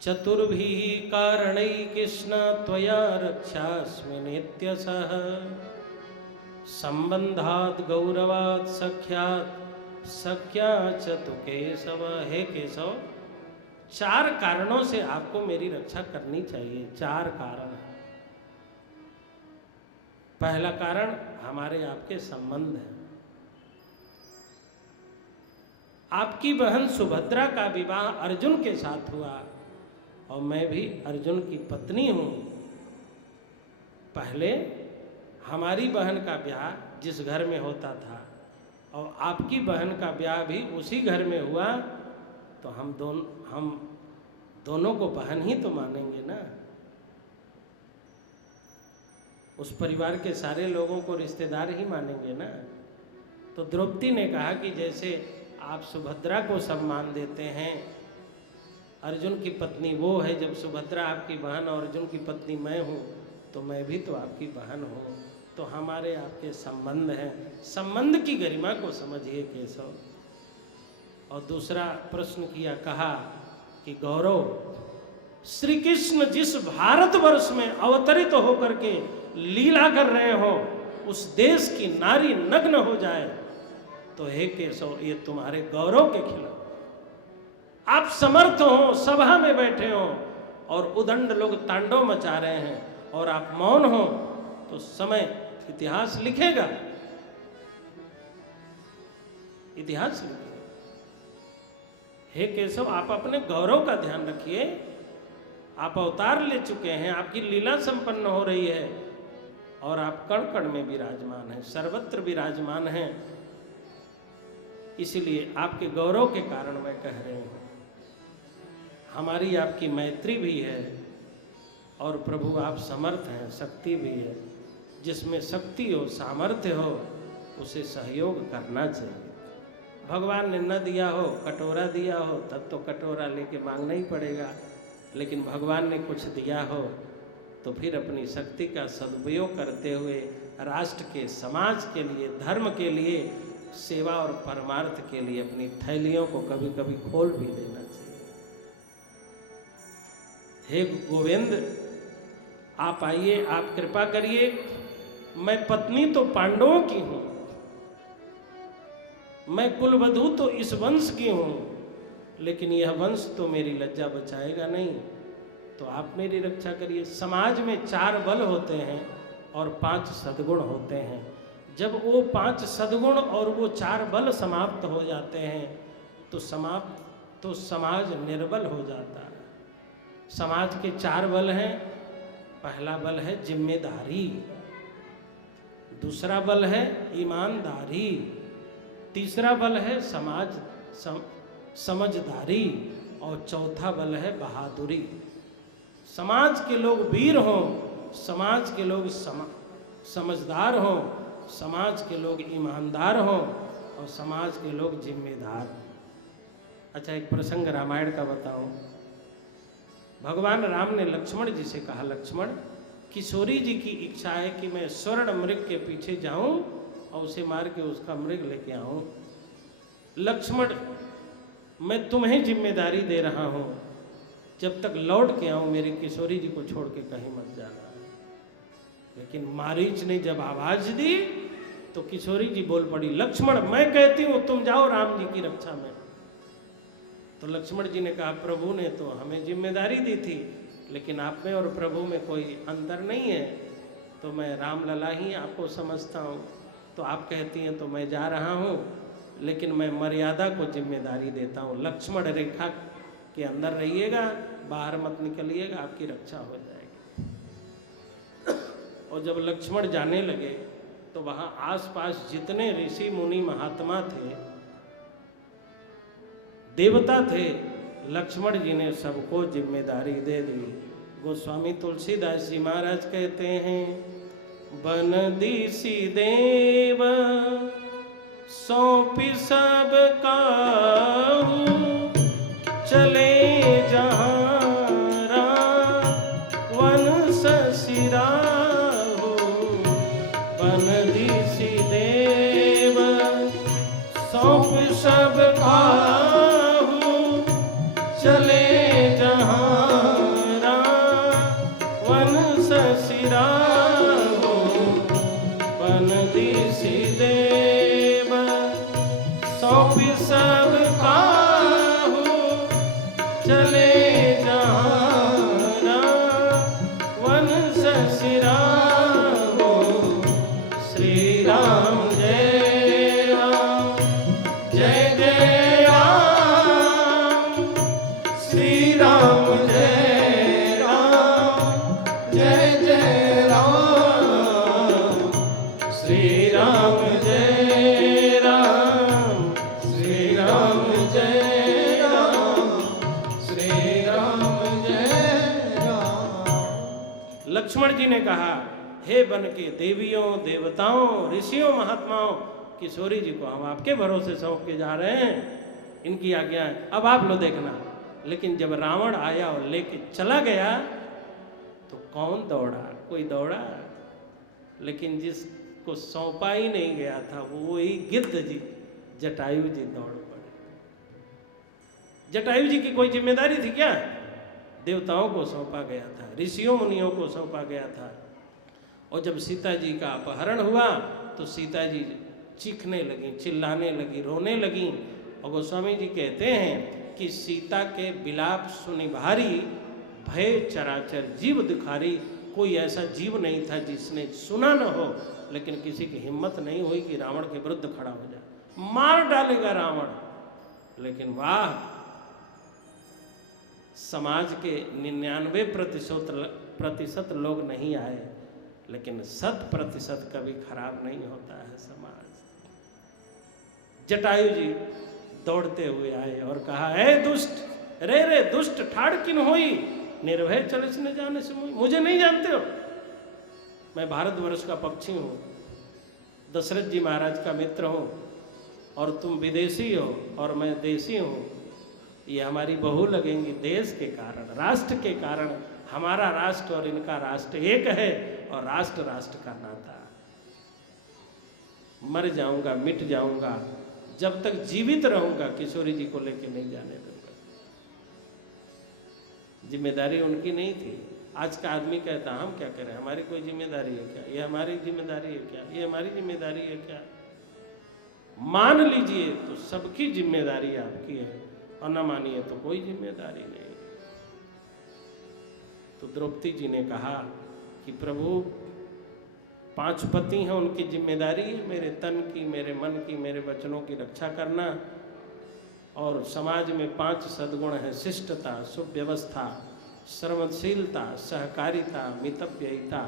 चतुर्भिः कारणैः कृष्ण त्वया रक्षास्मि नित्यशः संबंधात् गौरवात् सख्यात् सख्या चतु केशव। हे केशव, 4 कारणों से आपको मेरी रक्षा करनी चाहिए। 4 कारण। पहला कारण हमारे आपके संबंध है। आपकी बहन सुभद्रा का विवाह अर्जुन के साथ हुआ और मैं भी अर्जुन की पत्नी हूं। पहले हमारी बहन का ब्याह जिस घर में होता था और आपकी बहन का ब्याह भी उसी घर में हुआ, तो हम दोनों को बहन ही तो मानेंगे ना। उस परिवार के सारे लोगों को रिश्तेदार ही मानेंगे ना। तो द्रौपदी ने कहा कि जैसे आप सुभद्रा को सम्मान देते हैं, अर्जुन की पत्नी वो है, जब सुभद्रा आपकी बहन और अर्जुन की पत्नी मैं हूँ तो मैं भी तो आपकी बहन हूँ। तो हमारे आपके संबंध हैं। संबंध की गरिमा को समझिए केशव। और दूसरा प्रश्न किया, कहा कि गौरव, श्री कृष्ण जिस भारतवर्ष में अवतरित होकर के लीला कर रहे हो उस देश की नारी नग्न हो जाए तो हे केशव, ये तुम्हारे गौरव के खिलाफ। आप समर्थ हो, सभा में बैठे हो और उदंड लोग तांडव मचा रहे हैं और आप मौन हो, तो समय इतिहास लिखेगा, इतिहास लिखेगा। हे केशव, आप अपने गौरव का ध्यान रखिए। आप अवतार ले चुके हैं, आपकी लीला संपन्न हो रही है और आप कण कण में विराजमान हैं, सर्वत्र विराजमान हैं। इसीलिए आपके गौरव के कारण मैं कह रही हूँ। हमारी आपकी मैत्री भी है और प्रभु आप समर्थ हैं, शक्ति भी है। जिसमें शक्ति हो, सामर्थ्य हो, उसे सहयोग करना चाहिए। भगवान ने न दिया हो, कटोरा दिया हो, तब तो कटोरा लेके मांगना ही पड़ेगा। लेकिन भगवान ने कुछ दिया हो तो फिर अपनी शक्ति का सदुपयोग करते हुए राष्ट्र के, समाज के लिए, धर्म के लिए, सेवा और परमार्थ के लिए अपनी थैलियों को कभी कभी खोल भी देना चाहिए। हे गोविंद, आप आइए, आप कृपा करिए। मैं पत्नी तो पांडवों की हूं, मैं कुलवधू तो इस वंश की हूं, लेकिन यह वंश तो मेरी लज्जा बचाएगा नहीं। तो आप मेरी रक्षा करिए। समाज में 4 बल होते हैं और 5 सद्गुण होते हैं। जब वो 5 सद्गुण और वो 4 बल समाप्त हो जाते हैं तो समाज निर्बल हो जाता है। समाज के 4 बल हैं। पहला बल है जिम्मेदारी, दूसरा बल है ईमानदारी, तीसरा बल है समझदारी और चौथा बल है बहादुरी। समाज के लोग वीर हों, समाज के लोग समझदार हों, समाज के लोग ईमानदार हों और समाज के लोग जिम्मेदार। अच्छा, एक प्रसंग रामायण का बताऊं। भगवान राम ने लक्ष्मण जी से कहा, लक्ष्मण, किशोरी जी की इच्छा है कि मैं स्वर्ण मृग के पीछे जाऊं और उसे मार के उसका मृग लेके आऊं। लक्ष्मण, मैं तुम्हें जिम्मेदारी दे रहा हूं, जब तक लौट के आऊं मेरी किशोरी जी को छोड़ के कहीं मत जाना। लेकिन मारीच ने जब आवाज दी तो किशोरी जी बोल पड़ी, लक्ष्मण, मैं कहती हूं तुम जाओ राम जी की रक्षा में। तो लक्ष्मण जी ने कहा, प्रभु ने तो हमें जिम्मेदारी दी थी, लेकिन आप में और प्रभु में कोई अंतर नहीं है, तो मैं राम लला ही आपको समझता हूँ। तो आप कहती हैं तो मैं जा रहा हूँ, लेकिन मैं मर्यादा को जिम्मेदारी देता हूँ। लक्ष्मण रेखा के अंदर रहिएगा, बाहर मत निकलिएगा, आपकी रक्षा हो जाएगी। और जब लक्ष्मण जाने लगे तो वहाँ आसपास जितने ऋषि मुनि महात्मा थे, देवता थे, लक्ष्मण जी ने सबको जिम्मेदारी दे दी। गोस्वामी तुलसीदास जी महाराज कहते हैं, बन दिसी देव सौंपी सब काहू, चले जहाँ वन ससिराहू। बन दिसी देव सौंप सब काहू, चले जहाँ चले जहाँ वन ससिरा हो। श्री राम जय राम जय जय राम। श्री राम जय राम जय जय राम। श्री राम जय राम। श्री राम जय राम। श्री राम जय राम। लक्ष्मण जी ने कहा, हे बन के देवियों देवताओं ऋषियों महात्माओं, किशोरी जी को हम आपके भरोसे सौंप के जा रहे हैं, इनकी आज्ञा है, अब आप लो देखना। लेकिन जब रावण आया और लेके चला गया तो कौन दौड़ा? कोई दौड़ा? लेकिन जिसको सौंपा ही नहीं गया था वो वही गिद्ध जी जटायु जी दौड़ पड़े। जटायु जी की कोई जिम्मेदारी थी क्या? देवताओं को सौंपा गया था, ऋषियों मुनियों को सौंपा गया था। और जब सीता जी का अपहरण हुआ तो सीता जी चीखने लगी, चिल्लाने लगी, रोने लगी। और गोस्वामी जी कहते हैं कि सीता के विलाप सुनि भारी, भय चराचर जीव दिखारी। कोई ऐसा जीव नहीं था जिसने सुना न हो, लेकिन किसी की हिम्मत नहीं हुई कि रावण के विरुद्ध खड़ा हो जाए। मार डालेगा रावण। लेकिन वाह, समाज के 99% लोग नहीं आए, लेकिन 100% कभी खराब नहीं होता है समाज। जटायु जी दौड़ते हुए आए और कहा, हे दुष्ट, रे रे दुष्ट, ठाड़ किन होई, निर्भय चलिस न जाने से मोई। मुझे नहीं जानते हो, मैं भारतवर्ष का पक्षी हूँ, दशरथ जी महाराज का मित्र हूँ, और तुम विदेशी हो और मैं देशी हूँ। ये हमारी बहू लगेंगी देश के कारण, राष्ट्र के कारण। हमारा राष्ट्र और इनका राष्ट्र एक है, और राष्ट्र राष्ट्र का नाता। मर जाऊंगा, मिट जाऊंगा, जब तक जीवित रहूंगा किशोरी जी को लेके नहीं जाने दूंगा। जिम्मेदारी उनकी नहीं थी। आज का आदमी कहता, हम क्या करें, हमारी कोई जिम्मेदारी है क्या? ये हमारी जिम्मेदारी है क्या? ये हमारी जिम्मेदारी है क्या? मान लीजिए तो सबकी जिम्मेदारी आपकी है, और न मानिए तो कोई जिम्मेदारी नहीं। तो द्रौपदी जी ने कहा कि प्रभु, 5 पति हैं, उनकी जिम्मेदारी है मेरे तन की, मेरे मन की, मेरे वचनों की रक्षा करना। और समाज में 5 सद्गुण हैं, शिष्टता, सुव्यवस्था, श्रमशीलता, सहकारिता, मितव्ययिता,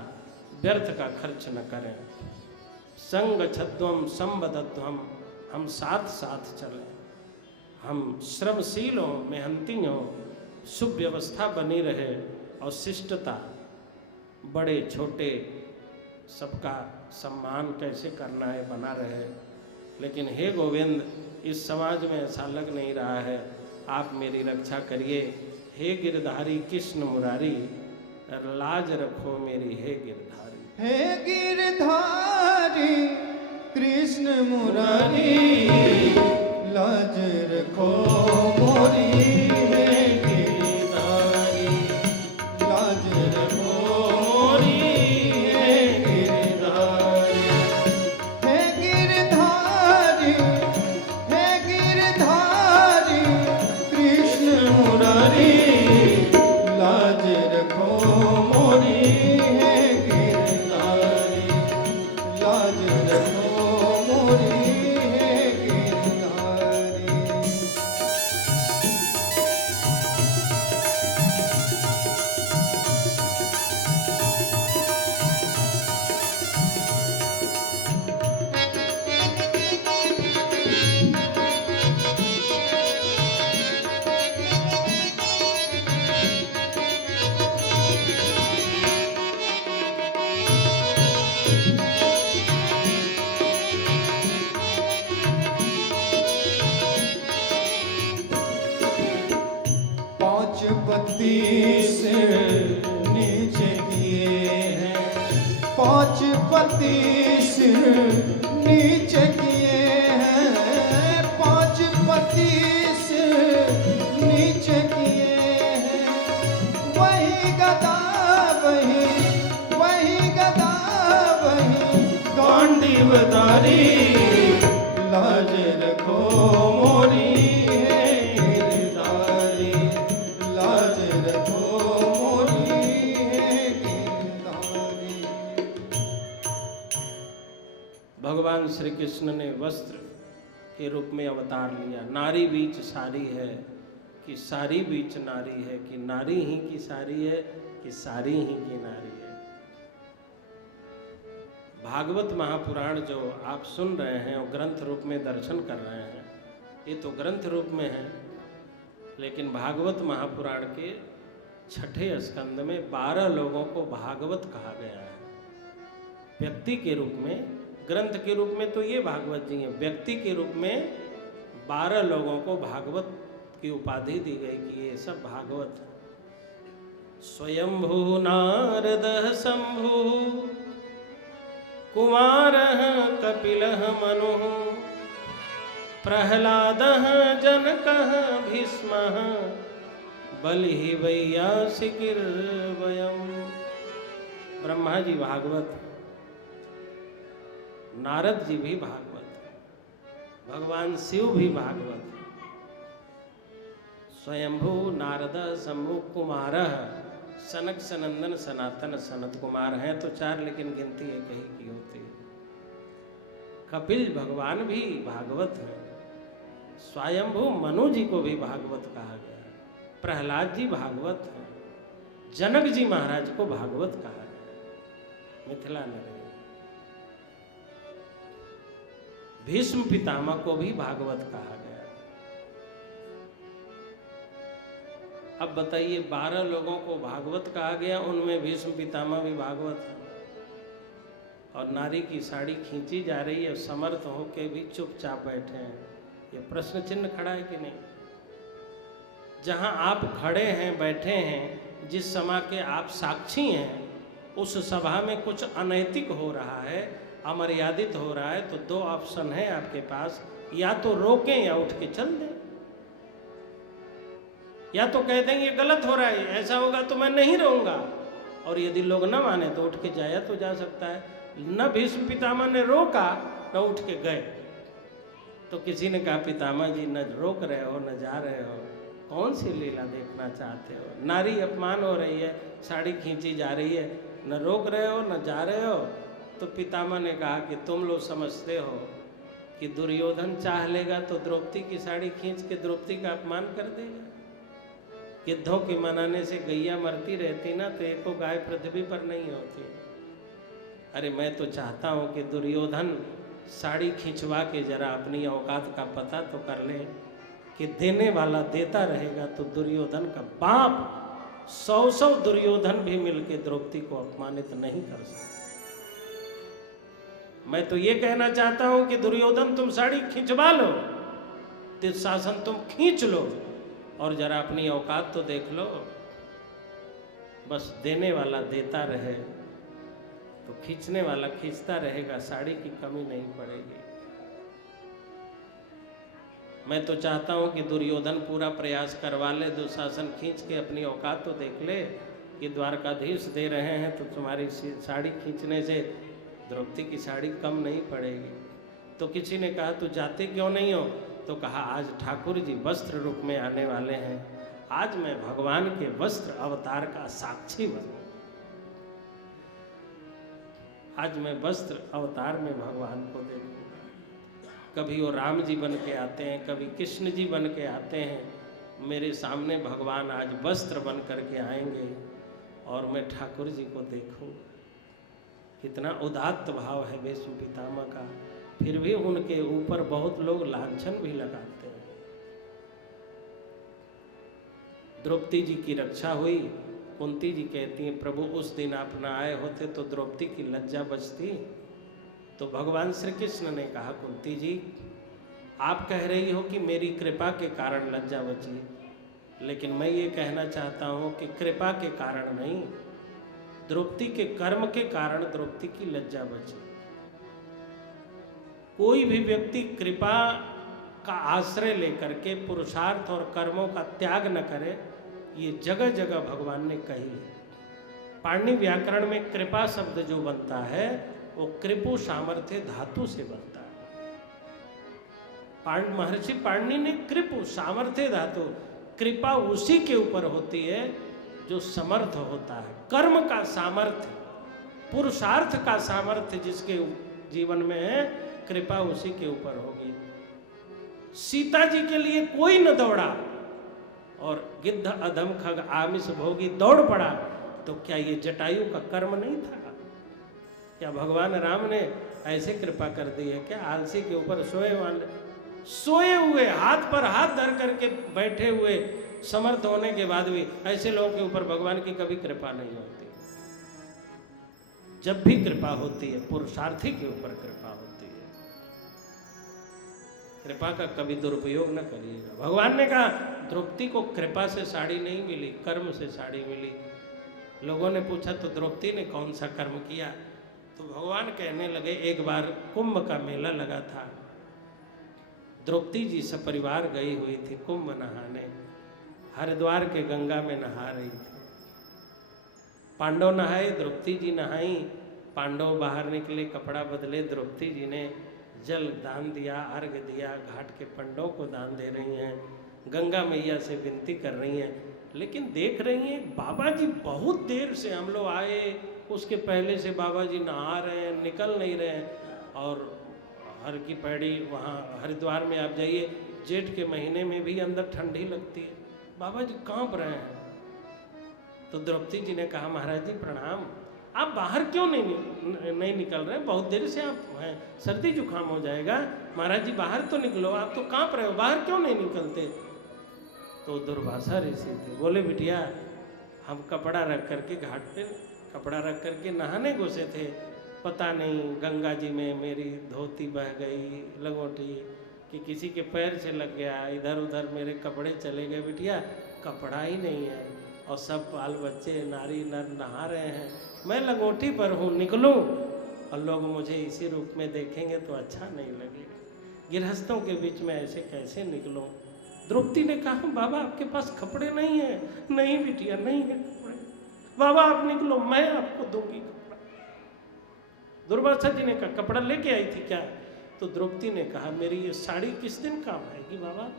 व्यर्थ का खर्च न करें, संग छद्वम संबद्धम, हम साथ साथ चलें, हम श्रमशील हों, मेहनती हों, सुव्यवस्था बनी रहे, और शिष्टता, बड़े छोटे सबका सम्मान कैसे करना है बना रहे। लेकिन हे गोविंद, इस समाज में ऐसा लग नहीं रहा है, आप मेरी रक्षा करिए। हे गिरधारी कृष्ण मुरारी, लाज रखो मेरी हे गिरधारी। हे गिरधारी कृष्ण मुरारी, लाज रखो मोरी हे गिरधारी, लाज रखो मोरी हे गिरधारी। हे गिरधारी, हे गिरधारी कृष्ण मुरारी, लाज रखो मोरी हे गिरधारी, लाज रखो मोरी हे गिरधारी। से नीचे किए हैं, 5 पति सिर नीचे किए हैं, 5 पति सिर नीचे किए हैं। वही गदा वही गदा वही गांडीवधारी, लाज रखो मोरी हे गिरधारी, श्री कृष्ण ने वस्त्र के रूप में अवतार लिया। नारी बीच सारी है कि सारी बीच नारी है, कि नारी ही की सारी है कि सारी ही की नारी है। भागवत महापुराण जो आप सुन रहे हैं और ग्रंथ रूप में दर्शन कर रहे हैं, ये तो ग्रंथ रूप में है, लेकिन भागवत महापुराण के 6ठे स्कंद में 12 लोगों को भागवत कहा गया है। व्यक्ति के रूप में, ग्रंथ के रूप में तो ये भागवत जी हैं, व्यक्ति के रूप में 12 लोगों को भागवत की उपाधि दी गई कि ये सब भागवत है। स्वयंभू नारद शंभु कुमार कपिल मनु प्रहलाद जनक भीष्म बलि वैयासिकिर्वयम्। ब्रह्मा जी भागवत, नारद जी भी भागवत, भगवान शिव भी भागवत, स्वयंभू नारद शंभु कुमार सनक सनंदन सनातन सनत कुमार हैं तो 4, लेकिन गिनती एक ही की होती है। कपिल भगवान भी भागवत हैं। स्वयंभू मनु जी को भी भागवत कहा गया है। प्रहलाद जी भागवत हैं। जनक जी महाराज को भागवत कहा गया। मिथिला नरेश, भीष्म पितामह को भी भागवत कहा गया। अब बताइए, 12 लोगों को भागवत कहा गया, उनमें भीष्म पितामह भी भागवत है। और नारी की साड़ी खींची जा रही है, समर्थ होके भी चुपचाप बैठे हैं। ये प्रश्न चिन्ह खड़ा है कि नहीं? जहां आप खड़े हैं, बैठे हैं, जिस सभा के आप साक्षी हैं, उस सभा में कुछ अनैतिक हो रहा है, अमर्यादित हो रहा है, तो 2 ऑप्शन है आपके पास, या तो रोकें या उठ के चल दें, या तो कह देंगे गलत हो रहा है, ऐसा होगा तो मैं नहीं रहूंगा। और यदि लोग न माने तो उठ के जाया तो जा सकता है। न भीष्म पितामह ने रोका न उठ के गए। तो किसी ने कहा पितामह जी न रोक रहे हो न जा रहे हो, कौन सी लीला देखना चाहते हो? नारी अपमान हो रही है, साड़ी खींची जा रही है, न रोक रहे हो न जा रहे हो। तो पितामह ने कहा कि तुम लोग समझते हो कि दुर्योधन चाह लेगा तो द्रौपदी की साड़ी खींच के द्रौपदी का अपमान कर देगा। गिद्धों के मनाने से गैया मरती रहती ना तो एको गाय पृथ्वी पर नहीं होती। अरे मैं तो चाहता हूँ कि दुर्योधन साड़ी खींचवा के जरा अपनी औकात का पता तो कर ले कि देने वाला देता रहेगा तो दुर्योधन का बाप 100 दुर्योधन भी मिलके द्रौपदी को अपमानित नहीं कर सकते। मैं तो ये कहना चाहता हूं कि दुर्योधन तुम साड़ी खींचवा लो, शासन तुम खींच लो और जरा अपनी औकात तो देख लो। बस देने वाला देता रहे तो खींचने वाला खींचता रहेगा, साड़ी की कमी नहीं पड़ेगी। मैं तो चाहता हूं कि दुर्योधन पूरा प्रयास करवा ले, दुशासन खींच के अपनी औकात तो देख ले कि द्वारकाधीश दे रहे हैं तो तुम्हारी साड़ी खींचने से द्रौपदी की साड़ी कम नहीं पड़ेगी। तो किसी ने कहा तू जाते क्यों नहीं हो? तो कहा आज ठाकुर जी वस्त्र रूप में आने वाले हैं, आज मैं भगवान के वस्त्र अवतार का साक्षी बनूं। आज मैं वस्त्र अवतार में भगवान को देखूंगा। कभी वो राम जी बन के आते हैं, कभी कृष्ण जी बन के आते हैं। मेरे सामने भगवान आज वस्त्र बन करके आएंगे और मैं ठाकुर जी को देखूंगा। कितना उदात्त भाव है भीष्म पितामह का। फिर भी उनके ऊपर बहुत लोग लांछन भी लगाते हैं। द्रौपदी जी की रक्षा हुई। कुंती जी कहती हैं प्रभु उस दिन आप न आए होते तो द्रौपदी की लज्जा बचती। तो भगवान श्री कृष्ण ने कहा कुंती जी आप कह रही हो कि मेरी कृपा के कारण लज्जा बची, लेकिन मैं ये कहना चाहता हूँ कि कृपा के कारण नहीं, द्रौपदी के कर्म के कारण द्रौपदी की लज्जा बची। कोई भी व्यक्ति कृपा का आश्रय लेकर के पुरुषार्थ और कर्मों का त्याग न करे, ये जगह जगह भगवान ने कही है। पाणिनि व्याकरण में कृपा शब्द जो बनता है वो कृपु सामर्थ्य धातु से बनता है। महर्षि पाणिनि ने कृपु सामर्थ्य धातु, कृपा उसी के ऊपर होती है जो समर्थ होता है। कर्म का सामर्थ्य, पुरुषार्थ का सामर्थ्य जिसके जीवन में है, कृपा उसी के ऊपर होगी। सीता जी के लिए कोई न दौड़ा और गिद्ध अधम खग आमिष भोगी दौड़ पड़ा, तो क्या ये जटायु का कर्म नहीं था? क्या भगवान राम ने ऐसे कृपा कर दी है क्या? आलसी के ऊपर सोए हुए हाथ पर हाथ धर करके बैठे हुए समर्थ होने के बाद भी ऐसे लोगों के ऊपर भगवान की कभी कृपा नहीं होती। जब भी कृपा होती है पुरुषार्थी के ऊपर कृपा होती है। कृपा का कभी दुरुपयोग न करिएगा। भगवान ने कहा द्रौपदी को कृपा से साड़ी नहीं मिली, कर्म से साड़ी मिली। लोगों ने पूछा तो द्रौपदी ने कौन सा कर्म किया? तो भगवान कहने लगे एक बार कुंभ का मेला लगा था, द्रौपदी जी सपरिवार गई हुई थी कुंभ नहाने, हरिद्वार के गंगा में नहा रही थी। पांडव नहाए, द्रौपदी जी नहाई। पांडव बाहर निकले, कपड़ा बदले, द्रौपदी जी ने जल दान दिया, अर्घ दिया, घाट के पंडों को दान दे रही हैं, गंगा मैया से विनती कर रही हैं। लेकिन देख रही हैं बाबा जी बहुत देर से, हम लोग आए उसके पहले से बाबा जी नहा रहे हैं, निकल नहीं रहे हैं। और हर की पैड़ी वहाँ हरिद्वार में आप जाइए, जेठ के महीने में भी अंदर ठंडी लगती है, बाबा जी कांप रहे हैं। तो द्रौपदी जी ने कहा महाराज जी प्रणाम, आप बाहर क्यों नहीं निकल रहे? बहुत देर से आप हैं, सर्दी जुकाम हो जाएगा। महाराज जी बाहर तो निकलो, आप तो कांप रहे हो, बाहर क्यों नहीं निकलते? तो दुर्वासा ऋषि थे, बोले बिटिया हम कपड़ा रख करके घाट पे कपड़ा रख करके नहाने घुसे थे, पता नहीं गंगा जी में मेरी धोती बह गई, लंगोटी कि किसी के पैर से लग गया, इधर उधर मेरे कपड़े चले गए। बिटिया कपड़ा ही नहीं है और सब बाल बच्चे नारी नर नहा रहे हैं, मैं लंगोटी पर हूँ, निकलूँ और लोग मुझे इसी रूप में देखेंगे तो अच्छा नहीं लगेगा, गृहस्थों के बीच में ऐसे कैसे निकलूँ? द्रौपदी ने कहा बाबा आपके पास कपड़े नहीं है? नहीं बिटिया नहीं है कपड़े। बाबा आप निकलो, मैं आपको दूंगी कपड़ा। दुर्वासा जी ने कहा कपड़ा लेके आई थी क्या? तो द्रौपदी ने कहा मेरी ये साड़ी किस दिन काम आएगी बाबा?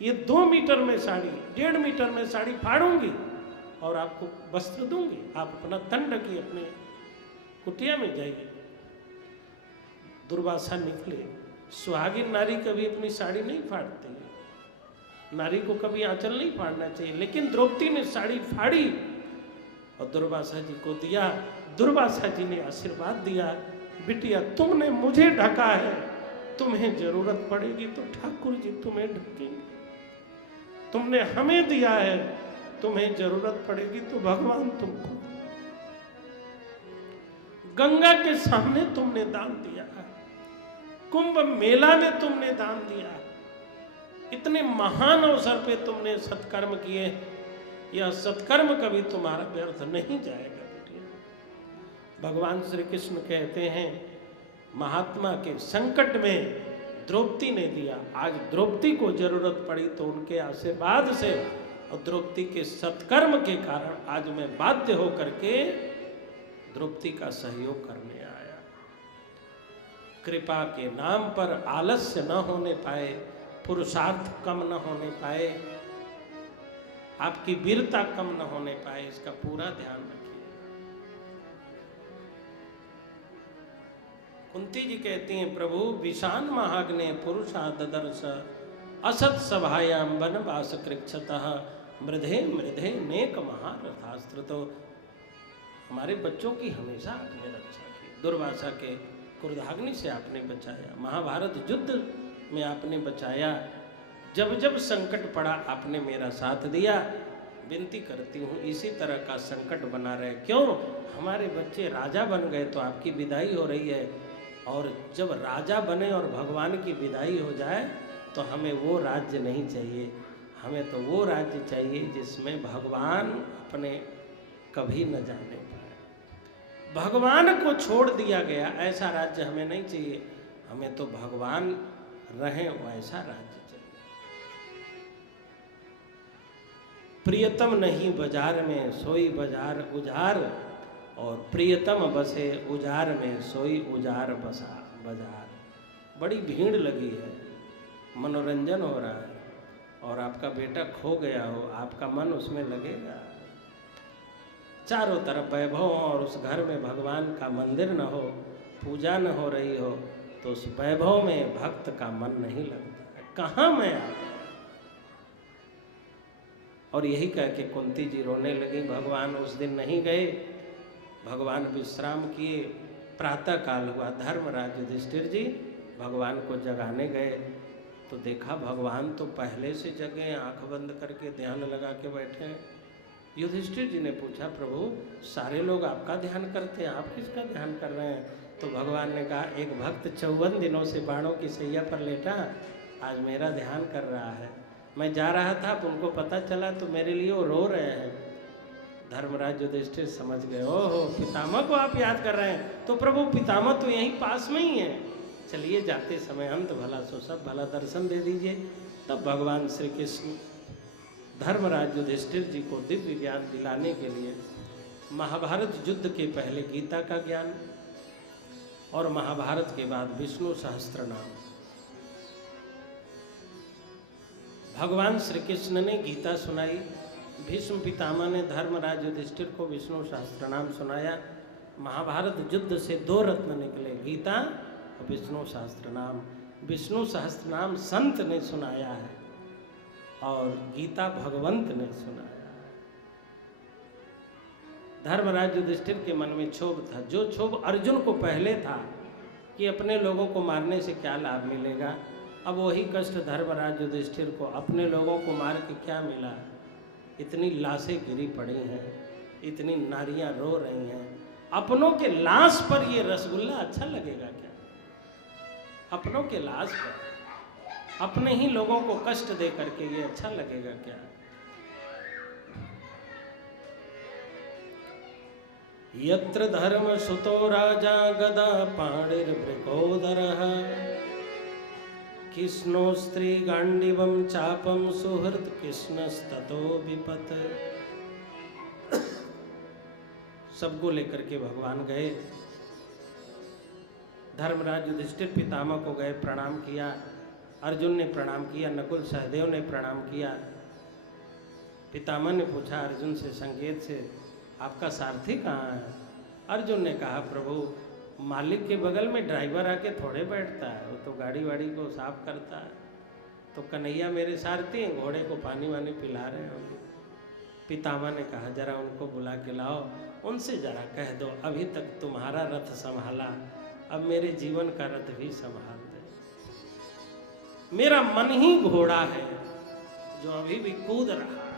ये 2 मीटर में साड़ी, 1.5 मीटर में साड़ी फाड़ूंगी और आपको वस्त्र दूंगी, आप अपना तन रखिए, अपने कुटिया में जाइए। दुर्वासा निकले। सुहागिन नारी कभी अपनी साड़ी नहीं फाड़ती है, नारी को कभी आंचल नहीं फाड़ना चाहिए, लेकिन द्रौपदी ने साड़ी फाड़ी और दुर्वासा जी को दिया। दुर्वासा जी ने आशीर्वाद दिया, बिटिया तुमने मुझे ढका है, तुम्हें जरूरत पड़ेगी तो ठाकुर जी तुम्हें ढकेंगे, तुमने हमें दिया है, तुम्हें जरूरत पड़ेगी तो भगवान तुमको। गंगा के सामने तुमने दान दिया, कुंभ मेला में तुमने दान दिया, इतने महान अवसर पे तुमने सत्कर्म किए, यह सत्कर्म कभी तुम्हारा व्यर्थ नहीं जाएगा बेटिया। भगवान श्री कृष्ण कहते हैं महात्मा के संकट में द्रौपदी ने दिया। आज द्रौपदी को जरूरत पड़ी तो उनके आशीर्वाद से और द्रौपदी के सत्कर्म के कारण आज मैं बाध्य होकर के द्रौपदी का सहयोग करने आया। कृपा के नाम पर आलस्य न होने पाए, पुरुषार्थ कम न होने पाए, आपकी वीरता कम न होने पाए, इसका पूरा ध्यान रखिए। कुंती जी कहती हैं प्रभु विषान महाग्ने पुरुषा ददर्श असत सभायाम वनवास कृक्षतः मृधे मृधे नेक महारथास्त्र। तो हमारे बच्चों की हमेशा आपने रक्षा की, दुर्वासा के क्रोधाग्नि से आपने बचाया, महाभारत युद्ध में आपने बचाया, जब जब संकट पड़ा आपने मेरा साथ दिया। विनती करती हूँ इसी तरह का संकट बना रहे। क्यों? हमारे बच्चे राजा बन गए तो आपकी विदाई हो रही है, और जब राजा बने और भगवान की विदाई हो जाए तो हमें वो राज्य नहीं चाहिए, हमें तो वो राज्य चाहिए जिसमें भगवान अपने कभी न जाने पाए, भगवान को छोड़ दिया गया ऐसा राज्य हमें नहीं चाहिए, हमें तो भगवान रहें वैसा राज्य चाहिए। प्रियतम नहीं बाजार में सोई बाजार उजार, और प्रियतम बसे उजार में सोई उजार बसा बाजार। बड़ी भीड़ लगी है, मनोरंजन हो रहा है, और आपका बेटा खो गया हो, आपका मन उसमें लगेगा। चारों तरफ वैभव और उस घर में भगवान का मंदिर न हो, पूजा न हो रही हो तो उस वैभव में भक्त का मन नहीं लगता है। कहाँ मैं आ गया। और यही कह के कुंती जी रोने लगी। भगवान उस दिन नहीं गए, भगवान विश्राम किए। प्रातः काल हुआ, धर्मराज युधिष्ठिर जी भगवान को जगाने गए तो देखा भगवान तो पहले से जगे, आंख बंद करके ध्यान लगा के बैठे हैं। युधिष्ठिर जी ने पूछा, प्रभु सारे लोग आपका ध्यान करते हैं, आप किसका ध्यान कर रहे हैं? तो भगवान ने कहा, एक भक्त 54 दिनों से बाणों की सैया पर लेटा, आज मेरा ध्यान कर रहा है। मैं जा रहा था, अब उनको पता चला तो मेरे लिए वो रो रहे हैं। धर्मराज युधिष्ठिर समझ गए, ओहो पितामह को आप याद कर रहे हैं, तो प्रभु पितामह तो यहीं पास में ही है, चलिए जाते समय अंत भला सो सब भला, दर्शन दे दीजिए। तब भगवान श्री कृष्ण धर्मराज युधिष्ठिर जी को दिव्य ज्ञान दिलाने के लिए महाभारत युद्ध के पहले गीता का ज्ञान और महाभारत के बाद विष्णु सहस्त्र नाम। भगवान श्री कृष्ण ने गीता सुनाई, भीष्म पितामह ने धर्मराज युधिष्ठिर को विष्णु सहस्त्र नाम सुनाया। महाभारत युद्ध से 2 रत्न निकले, गीता और विष्णु सहस्त्र नाम। विष्णु सहस्त्र नाम संत ने सुनाया है और गीता भगवंत ने सुनाया है। धर्मराज युधिष्ठिर के मन में क्षोभ था, जो क्षोभ अर्जुन को पहले था कि अपने लोगों को मारने से क्या लाभ मिलेगा, अब वही कष्ट धर्मराज युधिष्ठिर को, अपने लोगों को मार के क्या मिला। इतनी लाशें गिरी पड़ी हैं, इतनी नारियां रो रही हैं, अपनों के लाश पर ये रसगुल्ला अच्छा लगेगा क्या? अपनों के लाश पर अपने ही लोगों को कष्ट दे करके ये अच्छा लगेगा क्या? यत्र धर्म सुतो राजा गदा पाणिर्वृकोदरः कृष्णो स्त्री गांडीवम चापम सुहृद कृष्णस्ततो विपत। सबको लेकर के भगवान गए। धर्मराज युधिष्ठिर पितामह को गए, प्रणाम किया। अर्जुन ने प्रणाम किया, नकुल सहदेव ने प्रणाम किया। पितामह ने पूछा अर्जुन से संकेत से, आपका सारथी कहाँ है? अर्जुन ने कहा, प्रभु मालिक के बगल में ड्राइवर आके थोड़े बैठता है, वो तो गाड़ी वाड़ी को साफ करता है। तो कन्हैया मेरे सारथी हैं, घोड़े को पानी वानी पिला रहे होंगे। पितामह ने कहा, जरा उनको बुला के लाओ, उनसे जरा कह दो अभी तक तुम्हारा रथ संभाला, अब मेरे जीवन का रथ भी संभाल दे। मेरा मन ही घोड़ा है जो अभी भी कूद रहा है,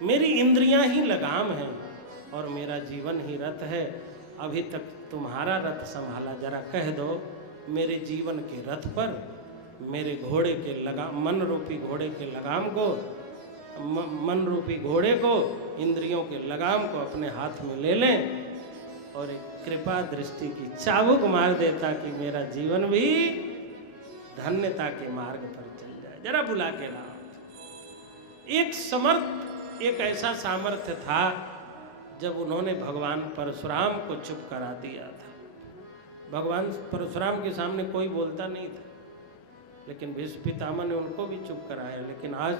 मेरी इंद्रियां ही लगाम हैं और मेरा जीवन ही रथ है। अभी तक तुम्हारा रथ संभाला, जरा कह दो मेरे जीवन के रथ पर मेरे घोड़े के लगाम, मन रूपी घोड़े के लगाम को, मन रूपी घोड़े को, इंद्रियों के लगाम को अपने हाथ में ले लें और एक कृपा दृष्टि की चाबुक मार देता कि मेरा जीवन भी धन्यता के मार्ग पर चल जाए। जरा बुला के लाओ। एक ऐसा सामर्थ्य था जब उन्होंने भगवान परशुराम को चुप करा दिया था। भगवान परशुराम के सामने कोई बोलता नहीं था, लेकिन भीष्म पितामह ने उनको भी चुप कराया। लेकिन आज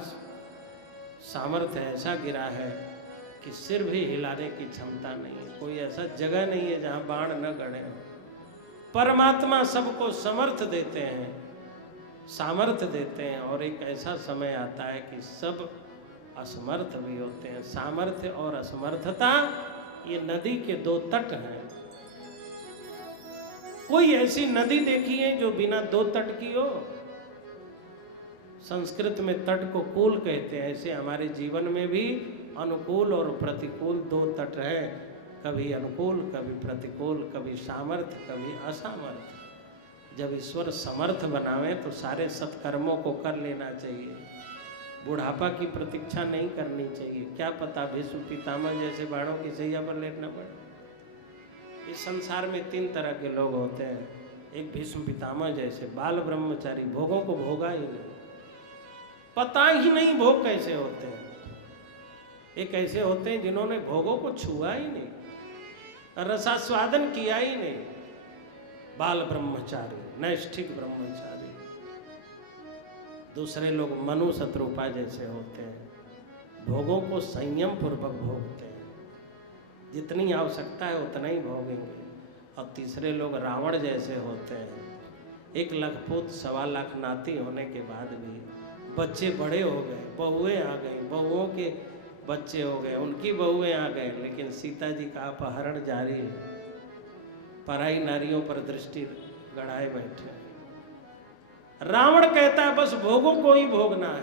सामर्थ्य ऐसा गिरा है कि सिर भी हिलाने की क्षमता नहीं है। कोई ऐसा जगह नहीं है जहाँ बाण न गड़े हो। परमात्मा सबको समर्थ देते हैं, सामर्थ्य देते हैं, और एक ऐसा समय आता है कि सब असमर्थ भी होते हैं। सामर्थ्य और असमर्थता ये नदी के 2 तट हैं। कोई ऐसी नदी देखी है जो बिना 2 तट की हो? संस्कृत में तट को कूल कहते हैं। ऐसे हमारे जीवन में भी अनुकूल और प्रतिकूल 2 तट हैं। कभी अनुकूल, कभी प्रतिकूल, कभी सामर्थ्य, कभी असमर्थ। जब ईश्वर समर्थ बनावे तो सारे सत्कर्मों को कर लेना चाहिए। बुढ़ापा की प्रतीक्षा नहीं करनी चाहिए। क्या पता भीष्म पितामह जैसे बाणों की सैया पर लेटना पड़े। इस संसार में 3 तरह के लोग होते हैं। एक भीष्म पितामह जैसे बाल ब्रह्मचारी, भोगों को भोगा ही नहीं, पता ही नहीं भोग कैसे होते हैं। एक ऐसे होते हैं जिन्होंने भोगों को छुआ ही नहीं, रसास्वादन किया ही नहीं। बाल ब्रह्मचारी, नैष्ठिक ब्रह्मचारी। दूसरे लोग मनु शत्रुपा जैसे होते हैं, भोगों को संयम पूर्वक भोगते हैं। जितनी आवश्यकता है उतना ही भोगेंगे। और तीसरे लोग रावण जैसे होते हैं। 1 लाख पुत्र 1.25 लाख नाती होने के बाद भी बच्चे बड़े हो गए, बहुएं आ गई, बहुओं के बच्चे हो गए, उनकी बहुएं आ गए, लेकिन सीता जी का अपहरण जारी है। पराई नारियों पर दृष्टि गड़ाए बैठे। रावण कहता है बस भोगों को ही भोगना है,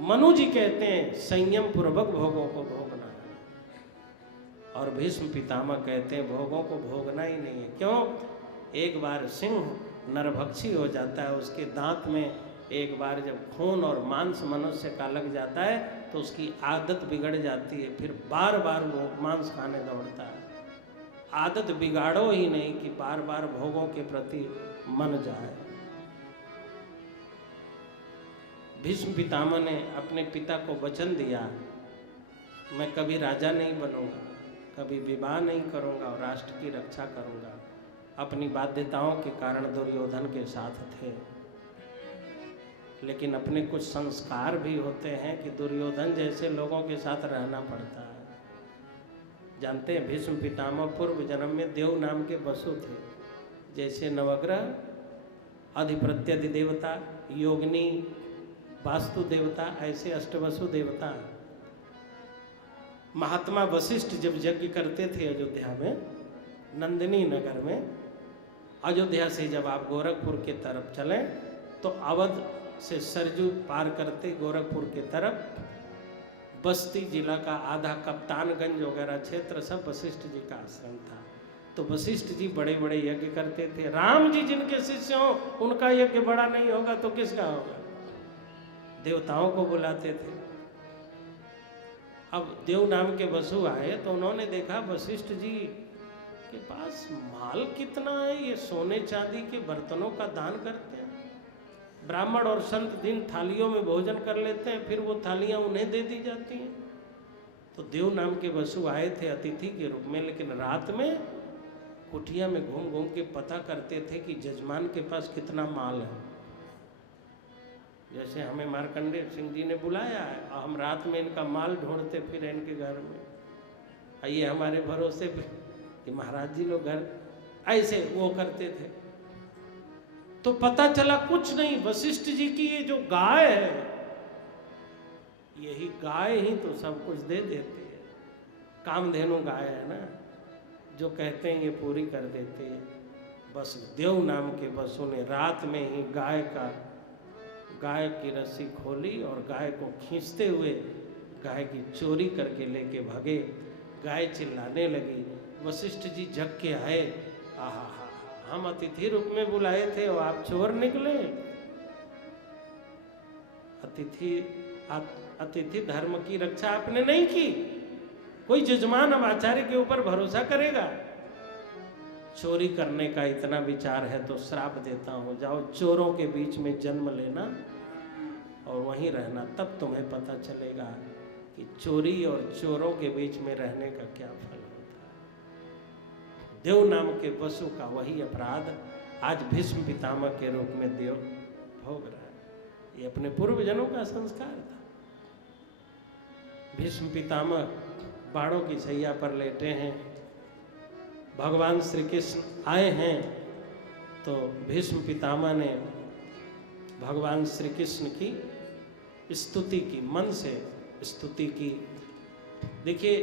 मनु जी कहते हैं संयम पूर्वक भोगों को भोगना है, और भीष्म पितामह कहते हैं भोगों को भोगना ही नहीं है। क्यों? एक बार सिंह नरभक्षी हो जाता है, उसके दांत में एक बार जब खून और मांस मनुष्य का लग जाता है तो उसकी आदत बिगड़ जाती है, फिर बार बार वो मांस खाने दौड़ता है। आदत बिगाड़ो ही नहीं कि बार बार भोगों के प्रति मन जाए। भीष्म पितामह ने अपने पिता को वचन दिया, मैं कभी राजा नहीं बनूंगा, कभी विवाह नहीं करूंगा और राष्ट्र की रक्षा करूंगा। अपनी बाध्यताओं के कारण दुर्योधन के साथ थे, लेकिन अपने कुछ संस्कार भी होते हैं कि दुर्योधन जैसे लोगों के साथ रहना पड़ता है। जानते हैं भीष्म पितामह पूर्व जन्म में देव नाम के वसु थे। जैसे नवग्रह, अधिप्रत्यधि देवता, योगिनी, वास्तु देवता, ऐसे अष्टवसु देवता। महात्मा वशिष्ठ जब यज्ञ करते थे अयोध्या में, नंदिनी नगर में, अयोध्या से जब आप गोरखपुर के तरफ चलें तो अवध से सरजू पार करते गोरखपुर के तरफ बस्ती जिला का आधा कप्तानगंज वगैरह क्षेत्र सब वशिष्ठ जी का आश्रम था। तो वशिष्ठ जी बड़े बड़े यज्ञ करते थे। राम जी जिनके शिष्य हों उनका यज्ञ बड़ा नहीं होगा तो किसका होगा? देवताओं को बुलाते थे। अब देव नाम के वसु आए तो उन्होंने देखा वशिष्ठ जी के पास माल कितना है, ये सोने चांदी के बर्तनों का दान करते हैं। ब्राह्मण और संत दिन थालियों में भोजन कर लेते हैं, फिर वो थालियां उन्हें दे दी जाती हैं। तो देव नाम के वसु आए थे अतिथि के रूप में, लेकिन रात में कुटिया में घूम घूम के पता करते थे कि जजमान के पास कितना माल है। जैसे हमें मार्कंडेय सिंह जी ने बुलाया है और हम रात में इनका माल ढूंढते फिर इनके घर में, आइए हमारे भरोसे पे कि महाराज जी लोग घर, ऐसे वो करते थे। तो पता चला कुछ नहीं, वशिष्ठ जी की ये जो गाय है, यही गाय ही तो सब कुछ दे देती है। कामधेनु गाय है ना, जो कहते हैं ये पूरी कर देती है। बस देव नाम के वसु ने रात में ही गाय की रस्सी खोली और गाय को खींचते हुए गाय की चोरी करके लेके भागे। गाय चिल्लाने लगी। वशिष्ठ जी जग के आए, आहा, हम अतिथि रूप में बुलाए थे और आप चोर निकले। अतिथि धर्म की रक्षा आपने नहीं की। कोई जजमान अब आचार्य के ऊपर भरोसा करेगा? चोरी करने का इतना विचार है तो श्राप देता हूं, जाओ चोरों के बीच में जन्म लेना और वहीं रहना, तब तुम्हें पता चलेगा कि चोरी और चोरों के बीच में रहने का क्या फल होता है। देव नाम के वसु का वही अपराध आज भीष्म पितामह के रूप में देव भोग रहा है। ये अपने पूर्वजनों का संस्कार था। भीष्म पितामह बाणों की सैया पर लेटे हैं, भगवान श्री कृष्ण आए हैं, तो भीष्म पितामह ने भगवान श्री कृष्ण की स्तुति की, मन से स्तुति की। देखिए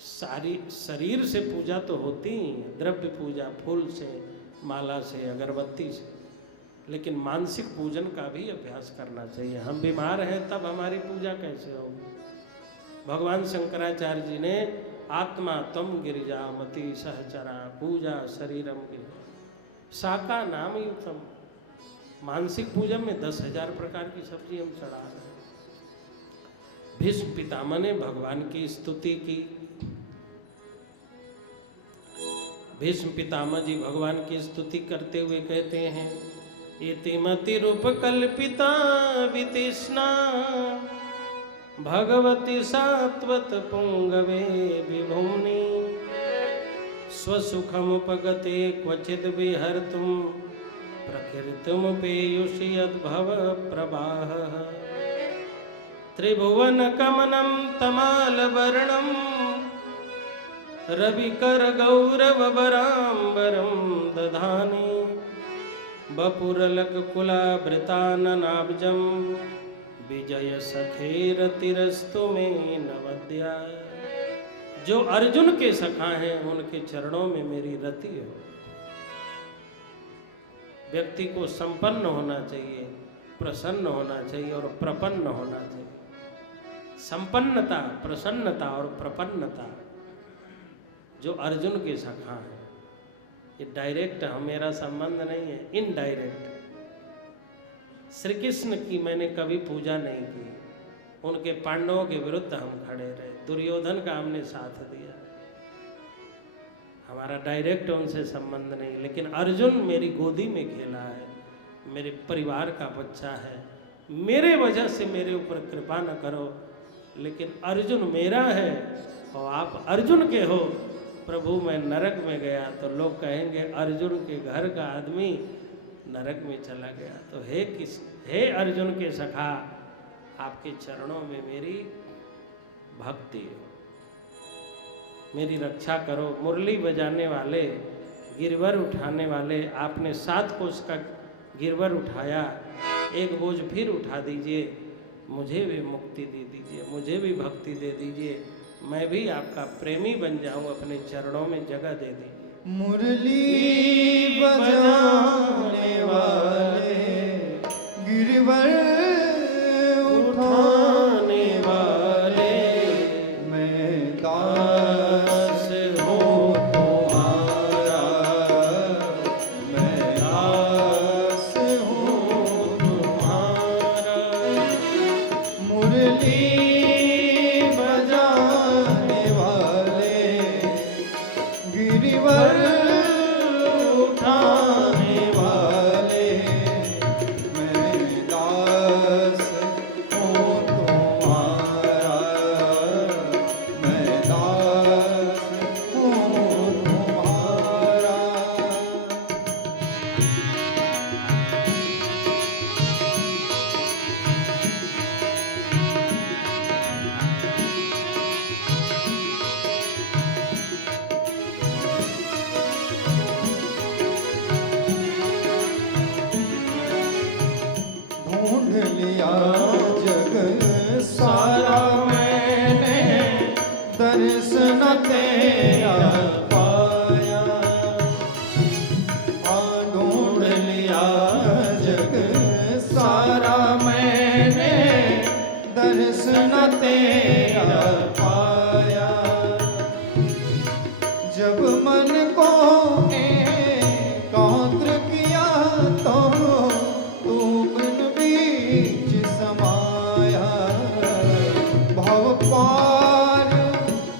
सारी शरीर से पूजा तो होती ही, द्रव्य पूजा फूल से, माला से, अगरबत्ती से, लेकिन मानसिक पूजन का भी अभ्यास करना चाहिए। हम बीमार हैं तब हमारी पूजा कैसे होगी? भगवान शंकराचार्य जी ने आत्मा तम गिरिजा मति सहचरा पूजा शरीरम गिरिजा शाका नाम युतम। मानसिक पूजन में 10,000 प्रकार की सब्जी हम चढ़ा रहे हैं। भीष्म पितामह ने भगवान की स्तुति की। भीष्म पितामह जी भगवान की स्तुति करते हुए कहते हैं, इतिमति रूप कल्पिता वितृष्णा भगवती सात्वत पुंगवे विभुम्नि स्वसुखमुपगते क्वचिद् विहर्तुं प्रकृतिमुपेयुषि यद्भव प्रवाहः त्रिभुवन कमनं तमालवर्णं रविकर गौरव बराम्बरम दधानी बपुरलक कुलावृताननाब्जम विजय सखेर तिरस्तु में नवद्या। जो अर्जुन के सखा हैं उनके चरणों में मेरी रति है। व्यक्ति को संपन्न होना चाहिए, प्रसन्न होना चाहिए और प्रपन्न होना चाहिए। संपन्नता, प्रसन्नता और प्रपन्नता जो अर्जुन के सखा हैं, ये डायरेक्ट मेरा संबंध नहीं है, इनडायरेक्ट। श्री कृष्ण की मैंने कभी पूजा नहीं की, उनके पांडवों के विरुद्ध हम खड़े रहे, दुर्योधन का हमने साथ दिया, हमारा डायरेक्ट उनसे संबंध नहीं। लेकिन अर्जुन मेरी गोदी में खेला है, मेरे परिवार का बच्चा है, मेरे वजह से मेरे ऊपर कृपा न करो, लेकिन अर्जुन मेरा है और आप अर्जुन के हो। प्रभु मैं नरक में गया तो लोग कहेंगे अर्जुन के घर का आदमी नरक में चला गया। तो हे अर्जुन के सखा, आपके चरणों में मेरी भक्ति है, मेरी रक्षा करो। मुरली बजाने वाले, गिरवर उठाने वाले, आपने 7 कोस का गिरवर उठाया, एक बोझ फिर उठा दीजिए, मुझे भी मुक्ति दे दीजिए, मुझे भी भक्ति दे दीजिए, मैं भी आपका प्रेमी बन जाऊं, अपने चरणों में जगह दे दीजिए। मुरली बजाने वाले, गिरवर उठाने वाले, मैं दास हूँ तुम्हारा, मैं दास हूँ तुम्हारा। मुरली बजाने वाले, गिरवर उठाने वाले, मैं दास हूँ तुम्हारा, मैं दास हूँ तुम्हारा। ढूंढ लिया जग सारा मैंने, दर्शन तेरा पाया। ढूंढ लिया जग सारा मैंने, दर्शन तेरा पाया। जब मन को एकाग्र किया तो तू बिन बीच समाया। भव पार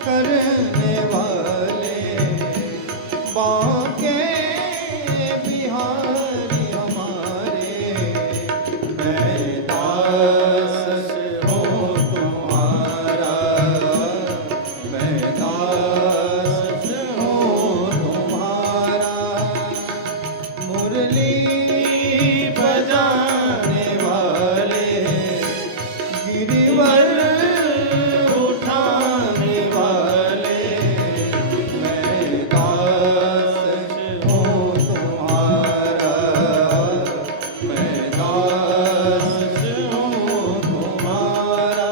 करने वाले, बांके बिहारी हमारे, मैं दास हूँ तुम्हारा, मैं दास हूँ तुम्हारा। मुरली बजाने वाले, गिरवर उठाने वाले, मैं दास हूँ तुम्हारा, मैं दास हूँ तुम्हारा।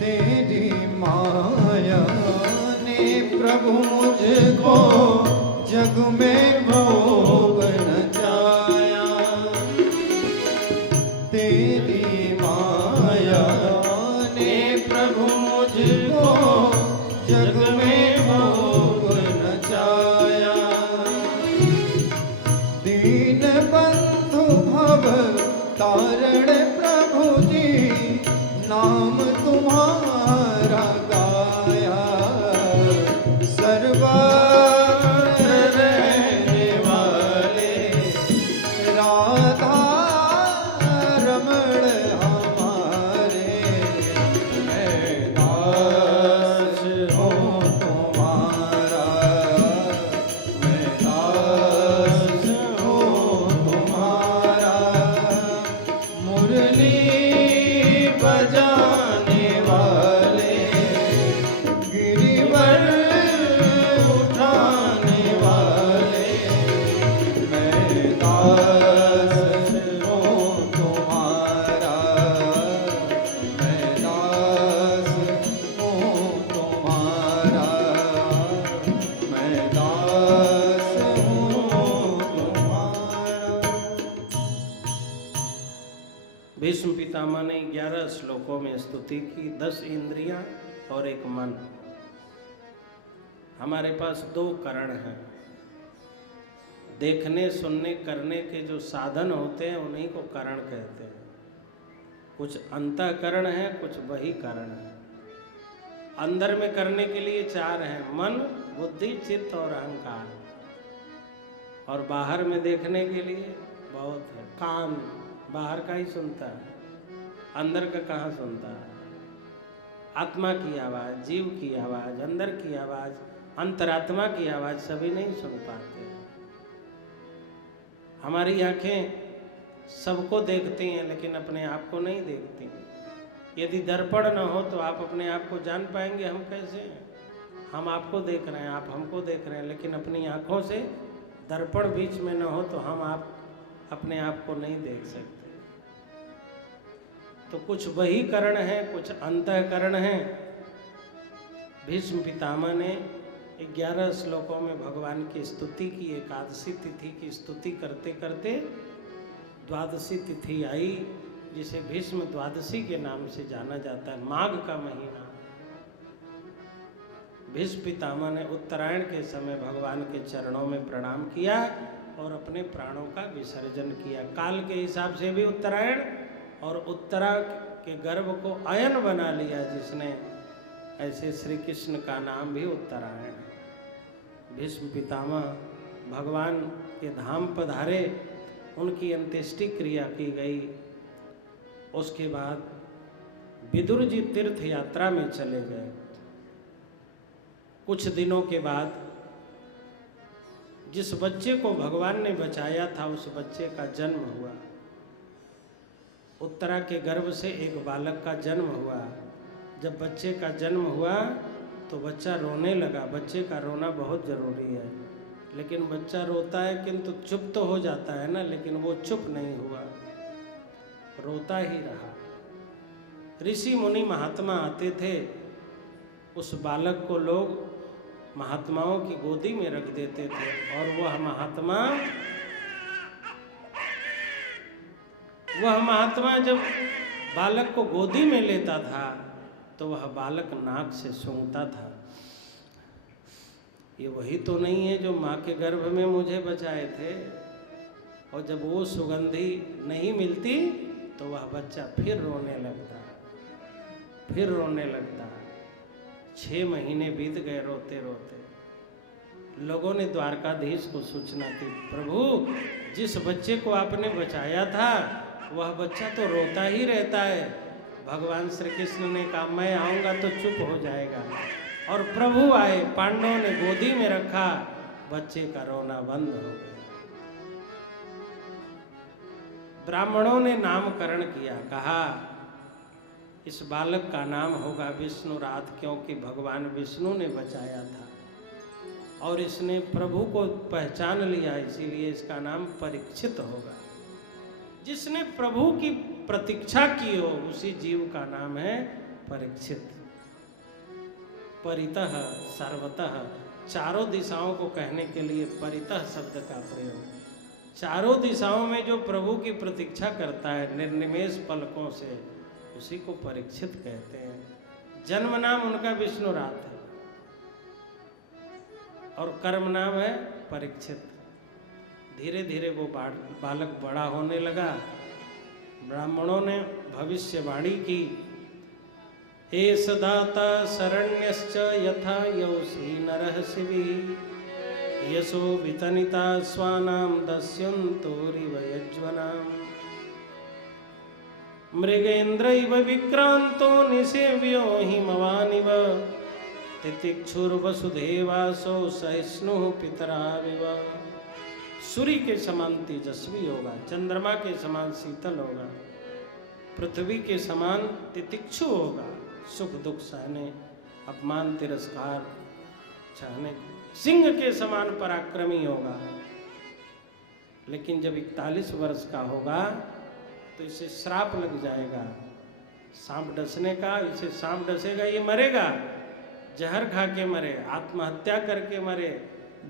तेरी माया ने प्रभु मुझको जग में भोग नचाया। तेरी माया ने प्रभु मुझको जग में भोग नचाया। दीन बंधु भव तारण प्रभु जी, नाम तुम्हारा गाया। सर्वत्र रहने वाले, राधा रमण हमारे, मैं दास भीष्म पितामह ने 11 श्लोकों में स्तुति की। 10 इंद्रियां और एक मन। हमारे पास 2 करण हैं। देखने सुनने करने के जो साधन होते हैं उन्हीं को करण कहते हैं। कुछ अंतःकरण है, कुछ बहिकरण है। अंदर में करने के लिए 4 हैं, मन, बुद्धि, चित्त और अहंकार। और बाहर में देखने के लिए बहुत है। कान बाहर का ही सुनता है, अंदर का कहाँ सुनता है। आत्मा की आवाज़, जीव की आवाज़, अंदर की आवाज़, अंतरात्मा की आवाज़ सभी नहीं सुन पाते। हमारी आंखें सबको देखती हैं लेकिन अपने आप को नहीं देखती। यदि दर्पण न हो तो आप अपने आप को जान पाएंगे हम कैसे हैं। हम आपको देख रहे हैं, आप हमको देख रहे हैं, लेकिन अपनी आँखों से दर्पण बीच में न हो तो हम आप अपने आप को नहीं देख सकते। तो कुछ बहिकरण है, कुछ अंतःकरण है। भीष्म पितामह ने 11 श्लोकों में भगवान की स्तुति की। एकादशी तिथि की स्तुति करते करते द्वादशी तिथि आई, जिसे भीष्म द्वादशी के नाम से जाना जाता है। माघ का महीना। भीष्म पितामह ने उत्तरायण के समय भगवान के चरणों में प्रणाम किया और अपने प्राणों का विसर्जन किया। काल के हिसाब से भी उत्तरायण, और उत्तरा के गर्भ को अयन बना लिया जिसने, ऐसे श्री कृष्ण का नाम भी उत्तरायण है। भीष्म पितामह भगवान के धाम पधारे, उनकी अंत्येष्टि क्रिया की गई। उसके बाद विदुर जी तीर्थ यात्रा में चले गए। कुछ दिनों के बाद जिस बच्चे को भगवान ने बचाया था उस बच्चे का जन्म हुआ। उत्तरा के गर्भ से एक बालक का जन्म हुआ। जब बच्चे का जन्म हुआ तो बच्चा रोने लगा। बच्चे का रोना बहुत ज़रूरी है, लेकिन बच्चा रोता है किंतु चुप तो हो जाता है ना, लेकिन वो चुप नहीं हुआ, रोता ही रहा। ऋषि मुनि महात्मा आते थे, उस बालक को लोग महात्माओं की गोदी में रख देते थे और वह महात्मा जब बालक को गोदी में लेता था तो वह बालक नाक से सूंघता था, ये वही तो नहीं है जो माँ के गर्भ में मुझे बचाए थे। और जब वो सुगंधी नहीं मिलती तो वह बच्चा फिर रोने लगता। 6 महीने बीत गए रोते रोते। लोगों ने द्वारकाधीश को सूचना दी, प्रभु जिस बच्चे को आपने बचाया था वह बच्चा तो रोता ही रहता है। भगवान श्री कृष्ण ने कहा मैं आऊँगा तो चुप हो जाएगा। और प्रभु आए, पांडवों ने गोदी में रखा, बच्चे का रोना बंद हो गया। ब्राह्मणों ने नामकरण किया, कहा इस बालक का नाम होगा विष्णुरात, क्योंकि भगवान विष्णु ने बचाया था और इसने प्रभु को पहचान लिया, इसीलिए इसका नाम परीक्षित होगा। जिसने प्रभु की प्रतीक्षा की हो उसी जीव का नाम है परीक्षित। परितः सर्वतः, चारों दिशाओं को कहने के लिए परितः शब्द का प्रयोग। चारों दिशाओं में जो प्रभु की प्रतीक्षा करता है निर्निमेष पलकों से, उसी को परीक्षित कहते हैं। जन्म नाम उनका विष्णुरात है और कर्म नाम है परीक्षित। धीरे धीरे वो बालक बड़ा होने लगा। ब्राह्मणों ने भविष्यवाणी की, एष दाता शरण्यश्च यथा यौषि नरः शिवी, यशो वितनिता स्वानां दस्यन्तोरिव यज्वनाम्, मृगेन्द्रैव विक्रांतो निसेव्यो हिमवानिव, तितिक्षुर्वसुदेवासो सहिष्णुः पितराविव। सूर्य के समान तेजस्वी होगा, चंद्रमा के समान शीतल होगा, पृथ्वी के समान तितिक्षु होगा, सुख दुख सहने, अपमान तिरस्कार सहने, सिंह के समान पराक्रमी होगा। लेकिन जब 41 वर्ष का होगा तो इसे श्राप लग जाएगा सांप डसने का। इसे सांप डसेगा, ये मरेगा, जहर खा के मरे, आत्महत्या करके मरे,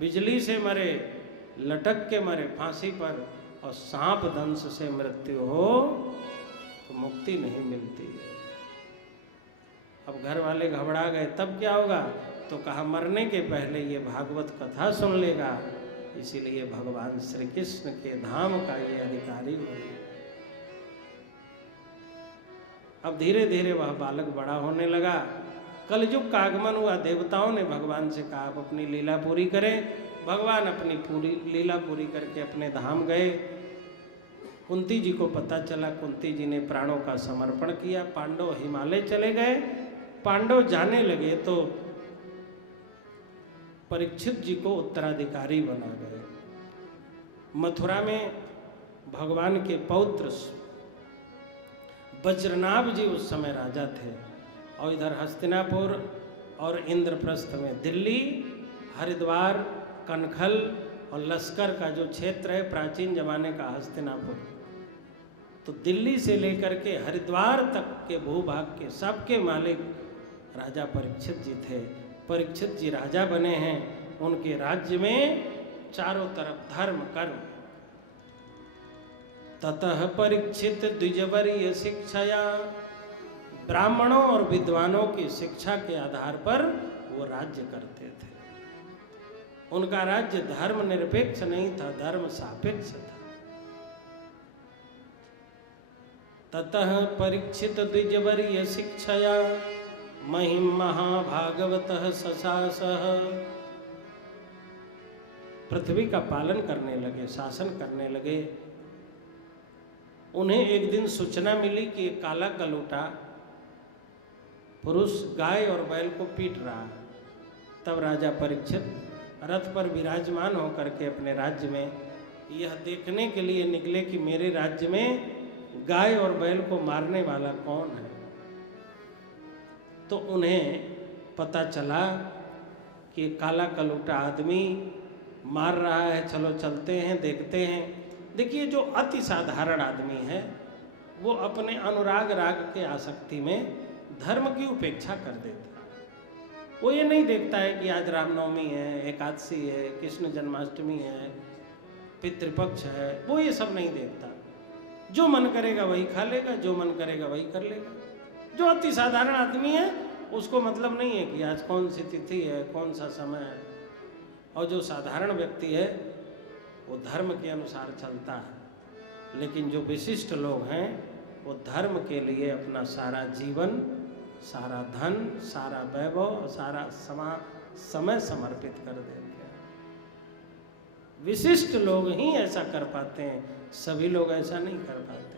बिजली से मरे, लटक के मरे फांसी पर, और सांप दंश से मृत्यु हो तो मुक्ति नहीं मिलती है। अब घर वाले घबरा गए, तब क्या होगा? तो कहा मरने के पहले ये भागवत कथा सुन लेगा, इसीलिए भगवान श्री कृष्ण के धाम का ये अधिकारी बने। अब धीरे धीरे वह बालक बड़ा होने लगा। कलयुग का आगमन हुआ। देवताओं ने भगवान से कहा आप अपनी लीला पूरी करें। भगवान अपनी पूरी लीला पूरी करके अपने धाम गए। कुंती जी को पता चला, कुंती जी ने प्राणों का समर्पण किया। पांडव हिमालय चले गए। पांडव जाने लगे तो परीक्षित जी को उत्तराधिकारी बना गए। मथुरा में भगवान के पौत्र वज्रनाभ जी उस समय राजा थे, और इधर हस्तिनापुर और इंद्रप्रस्थ में दिल्ली, हरिद्वार, कनखल और लश्कर का जो क्षेत्र है प्राचीन जमाने का हस्तिनापुर, तो दिल्ली से लेकर के हरिद्वार तक के भूभाग के सबके मालिक राजा परीक्षित जी थे। परीक्षित जी राजा बने हैं। उनके राज्य में चारों तरफ धर्म कर्म। ततः परीक्षित द्विजवरीय शिक्षया, ब्राह्मणों और विद्वानों की शिक्षा के आधार पर वो राज्य करते थे। उनका राज्य धर्म निरपेक्ष नहीं था, धर्म सापेक्ष था। ततः परीक्षित द्विजवरीय शिक्षया महिम महाभागवतः सशासः, पृथ्वी का पालन करने लगे, शासन करने लगे। उन्हें एक दिन सूचना मिली कि एक काला कलूटा पुरुष गाय और बैल को पीट रहा है। तब राजा परीक्षित रथ पर विराजमान होकर के अपने राज्य में यह देखने के लिए निकले कि मेरे राज्य में गाय और बैल को मारने वाला कौन है। तो उन्हें पता चला कि काला कलूटा आदमी मार रहा है, चलो चलते हैं देखते हैं। देखिए जो अति साधारण आदमी है वो अपने अनुराग राग के आसक्ति में धर्म की उपेक्षा कर देता है। वो ये नहीं देखता है कि आज रामनवमी है, एकादशी है, कृष्ण जन्माष्टमी है, पितृपक्ष है, वो ये सब नहीं देखता। जो मन करेगा वही खा लेगा, जो मन करेगा वही कर लेगा। जो अति साधारण आदमी है उसको मतलब नहीं है कि आज कौन सी तिथि है, कौन सा समय है। और जो साधारण व्यक्ति है वो धर्म के अनुसार चलता है। लेकिन जो विशिष्ट लोग हैं वो धर्म के लिए अपना सारा जीवन, सारा धन, सारा वैभव, सारा समय समर्पित कर देते हैं। विशिष्ट लोग ही ऐसा कर पाते हैं, सभी लोग ऐसा नहीं कर पाते हैं।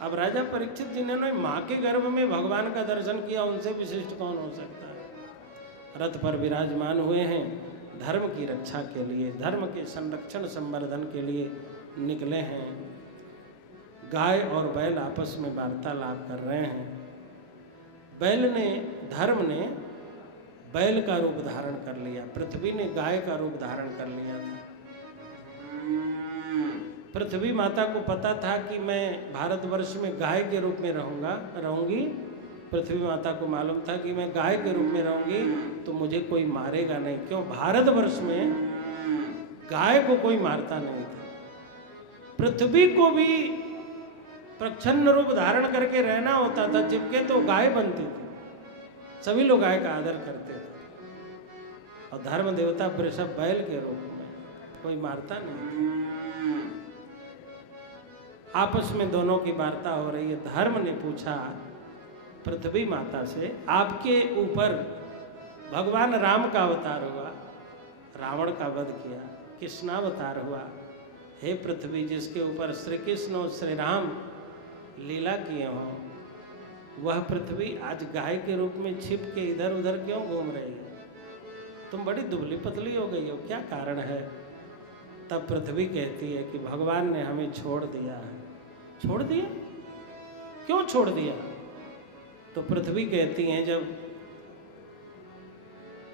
अब राजा परीक्षित जिन्होंने माँ के गर्भ में भगवान का दर्शन किया, उनसे विशिष्ट कौन हो सकता है। रथ पर विराजमान हुए हैं, धर्म की रक्षा के लिए, धर्म के संरक्षण संवर्धन के लिए निकले हैं। गाय और बैल आपस में वार्तालाप कर रहे हैं। धर्म ने बैल का रूप धारण कर लिया, पृथ्वी ने गाय का रूप धारण कर लिया था। पृथ्वी माता को पता था कि मैं भारतवर्ष में गाय के रूप में रहूंगी। पृथ्वी माता को मालूम था कि मैं गाय के रूप में रहूंगी तो मुझे कोई मारेगा नहीं। क्यों? भारतवर्ष में गाय को कोई मारता नहीं था। पृथ्वी को भी प्रच्छन्न रूप धारण करके रहना होता था, चिपके तो गाय बनती थी। सभी लोग गाय का आदर करते थे। और धर्म देवता वृषभ बैल के रूप में, कोई मारता नहीं। आपस में दोनों की वार्ता हो रही है। धर्म ने पूछा पृथ्वी माता से, आपके ऊपर भगवान राम का अवतार हुआ, रावण का वध किया, कृष्णावतार हुआ। हे पृथ्वी, जिसके ऊपर श्री कृष्ण और श्री राम लीला किए हों, वह पृथ्वी आज गाय के रूप में छिप के इधर उधर क्यों घूम रही है? तुम बड़ी दुबली पतली हो गई हो, क्या कारण है? तब पृथ्वी कहती है कि भगवान ने हमें छोड़ दिया है। छोड़ दिया? क्यों छोड़ दिया? तो पृथ्वी कहती हैं जब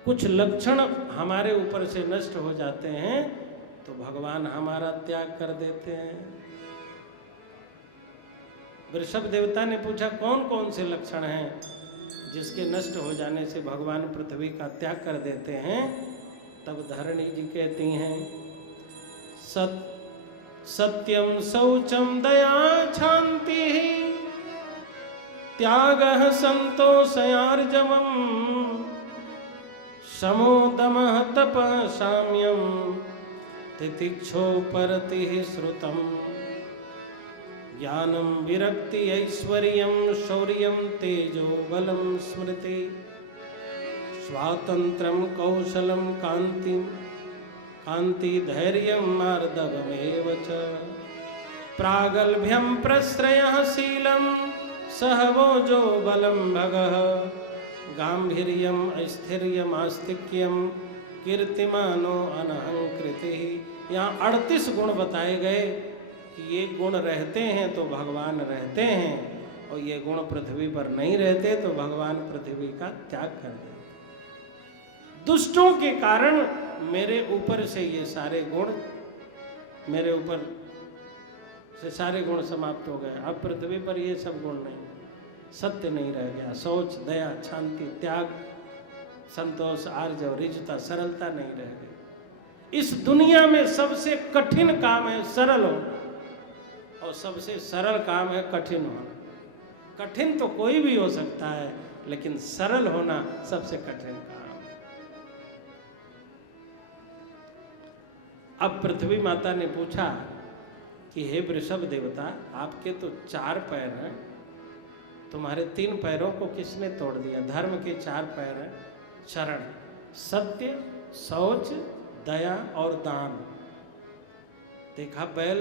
कुछ लक्षण हमारे ऊपर से नष्ट हो जाते हैं तो भगवान हमारा त्याग कर देते हैं। वृषभ देवता ने पूछा कौन कौन से लक्षण हैं जिसके नष्ट हो जाने से भगवान पृथ्वी का त्याग कर देते हैं। तब धरणी जी कहती हैं सत्यम शौचम दया शांति त्यागः संतोषयार्जवम् समोदमः तपः साम्यं तितिक्षोपरतिः श्रुतम् ज्ञानं विरक्ति ऐश्वर्यं शौर्यं तेजो बलं स्मृति स्वातंत्र्यं कौशलं कांति धैर्यं मार्दवमेव च प्रागल्भ्यं प्रश्रयः शीलं सहवोजो बलं भगः गांभीर्यं ऐस्थैर्यम् आस्तिक्यं कीर्तिमानो अनहंकृतिः। यहाँ 38 गुण बताए गए कि ये गुण रहते हैं तो भगवान रहते हैं, और ये गुण पृथ्वी पर नहीं रहते तो भगवान पृथ्वी का त्याग कर देते। दुष्टों के कारण मेरे ऊपर से ये सारे गुण, मेरे ऊपर से सारे गुण समाप्त हो गए। अब पृथ्वी पर ये सब गुण नहीं, सत्य नहीं रह गया, शौच, दया, शांति, त्याग, संतोष, आर्जव, ऋजुता, सरलता नहीं रह गई। इस दुनिया में सबसे कठिन काम है सरल होना, और सबसे सरल काम है कठिन होना। कठिन तो कोई भी हो सकता है, लेकिन सरल होना सबसे कठिन काम। अब पृथ्वी माता ने पूछा कि हे वृषभ देवता, आपके तो 4 पैर हैं, तुम्हारे 3 पैरों को किसने तोड़ दिया? धर्म के 4 पैर हैं, शरण, सत्य, शौच, दया और दान। देखा बैल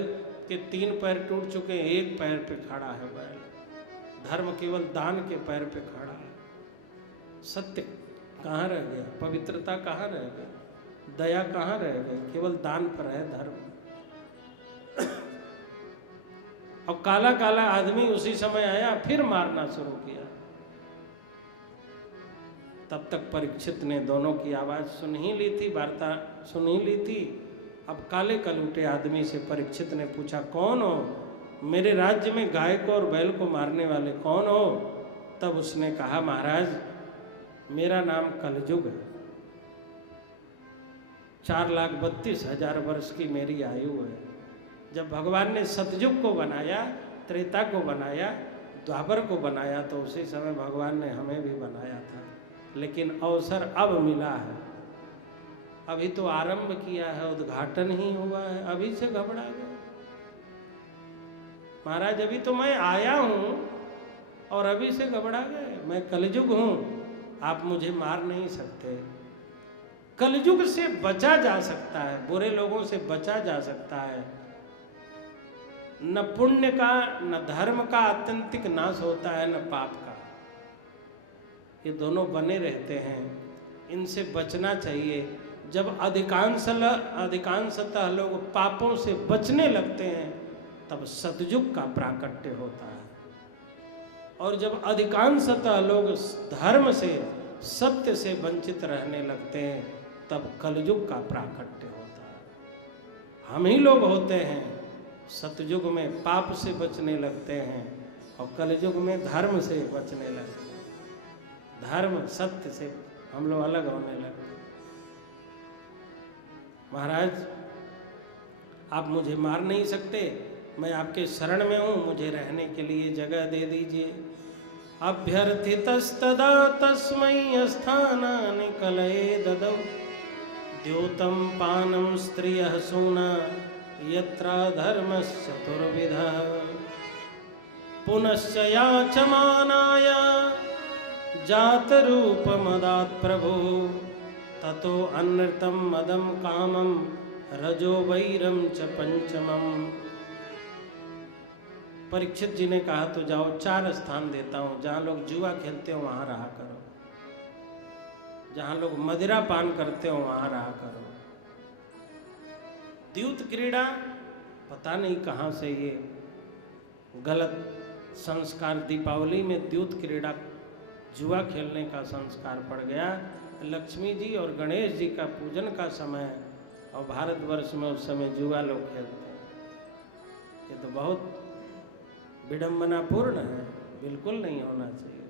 के 3 पैर टूट चुके, 1 पैर पे खड़ा है बैल। धर्म केवल दान के पैर पे खड़ा है। सत्य कहाँ रह गया? पवित्रता कहाँ रह गई? दया कहाँ रह गई? केवल दान पर है धर्म। और काला काला आदमी उसी समय आया, फिर मारना शुरू किया। तब तक परीक्षित ने दोनों की आवाज सुन ही ली थी, वार्ता सुन ही ली थी। अब काले कलूटे आदमी से परीक्षित ने पूछा, कौन हो? मेरे राज्य में गाय को और बैल को मारने वाले कौन हो? तब उसने कहा, महाराज मेरा नाम कलयुग है। 4,32,000 वर्ष की मेरी आयु है। जब भगवान ने सतयुग को बनाया, त्रेता को बनाया, द्वापर को बनाया, तो उसी समय भगवान ने हमें भी बनाया था। लेकिन अवसर अब मिला है, अभी तो आरंभ किया है, उद्घाटन ही हुआ है, अभी से घबरा गए। महाराज अभी तो मैं आया हूं और अभी से घबरा गए। मैं कलयुग हूं, आप मुझे मार नहीं सकते। कलयुग से बचा जा सकता है, बुरे लोगों से बचा जा सकता है। न पुण्य का न धर्म का आत्यंतिक नाश होता है, न पाप का। ये दोनों बने रहते हैं, इनसे बचना चाहिए। जब अधिकांशतः लोग पापों से बचने लगते हैं, तब सतयुग का प्राकट्य होता है। और जब अधिकांशतः लोग धर्म से, सत्य से वंचित रहने लगते हैं, तब कलयुग का प्राकट्य होता है। हम ही लोग होते हैं सतयुग में पाप से बचने लगते हैं, और कलयुग में धर्म से बचने लगते हैं। धर्म सत्य से हम लोग अलग होने लगते हैं। महाराज आप मुझे मार नहीं सकते, मैं आपके शरण में हूँ, मुझे रहने के लिए जगह दे दीजिए। अभ्यर्थितस्तदा तस्मै स्थानानि कलये ददौ द्योतं पानं स्त्रियः सूना यत्रा धर्मश्चतुर्विधः पुनश्च याचमानाय जातरूपमदात् प्रभु ततो अनृतं मदं कामं रजो वैरं च पंचमम्। परीक्षित जी ने कहा, तो जाओ 4 स्थान देता हूँ, जहाँ लोग जुआ खेलते हो वहाँ रहा करो, जहाँ लोग मदिरा पान करते हो वहाँ रहा करो। द्यूत क्रीड़ा, पता नहीं कहाँ से ये गलत संस्कार, दीपावली में द्यूत क्रीड़ा, जुआ खेलने का संस्कार पड़ गया। लक्ष्मी जी और गणेश जी का पूजन का समय, और भारतवर्ष में उस समय जुआ लोग खेलते हैं। ये तो बहुत विडंबनापूर्ण है, बिल्कुल नहीं होना चाहिए।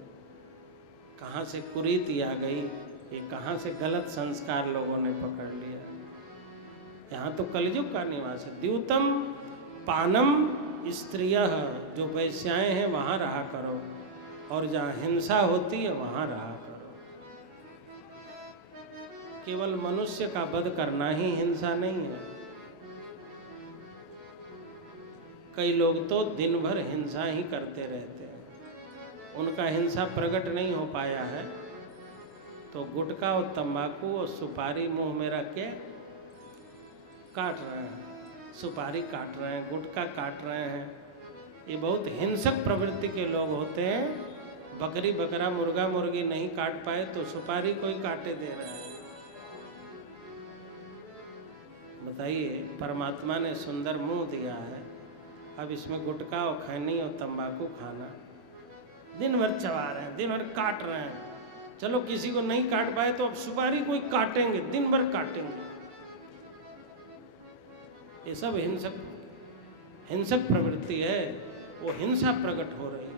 कहाँ से कुरीति आ गई, ये कहाँ से गलत संस्कार लोगों ने पकड़ लिया। यहाँ तो कलयुग का निवास है। द्यूतम पानम स्त्रियः, जो वैश्याएं हैं वहाँ रहा करो, और जहाँ हिंसा होती है वहाँ रहा करो। केवल मनुष्य का वध करना ही हिंसा नहीं है। कई लोग तो दिन भर हिंसा ही करते रहते हैं, उनका हिंसा प्रकट नहीं हो पाया है, तो गुटखा और तंबाकू और सुपारी मुंह में रख के काट रहे हैं, सुपारी काट रहे हैं, गुटखा काट रहे हैं। ये बहुत हिंसक प्रवृत्ति के लोग होते हैं। बकरी बकरा मुर्गा मुर्गी नहीं काट पाए तो सुपारी कोई काटे दे रहा है। बताइए, परमात्मा ने सुंदर मुंह दिया है, अब इसमें गुटखा और खैनी और तंबाकू खाना, दिन भर चबा रहे हैं, दिन भर काट रहे हैं। चलो किसी को नहीं काट पाए तो अब सुपारी कोई काटेंगे, दिन भर काटेंगे। ये सब हिंसक प्रवृत्ति है, वो हिंसा प्रकट हो रही है।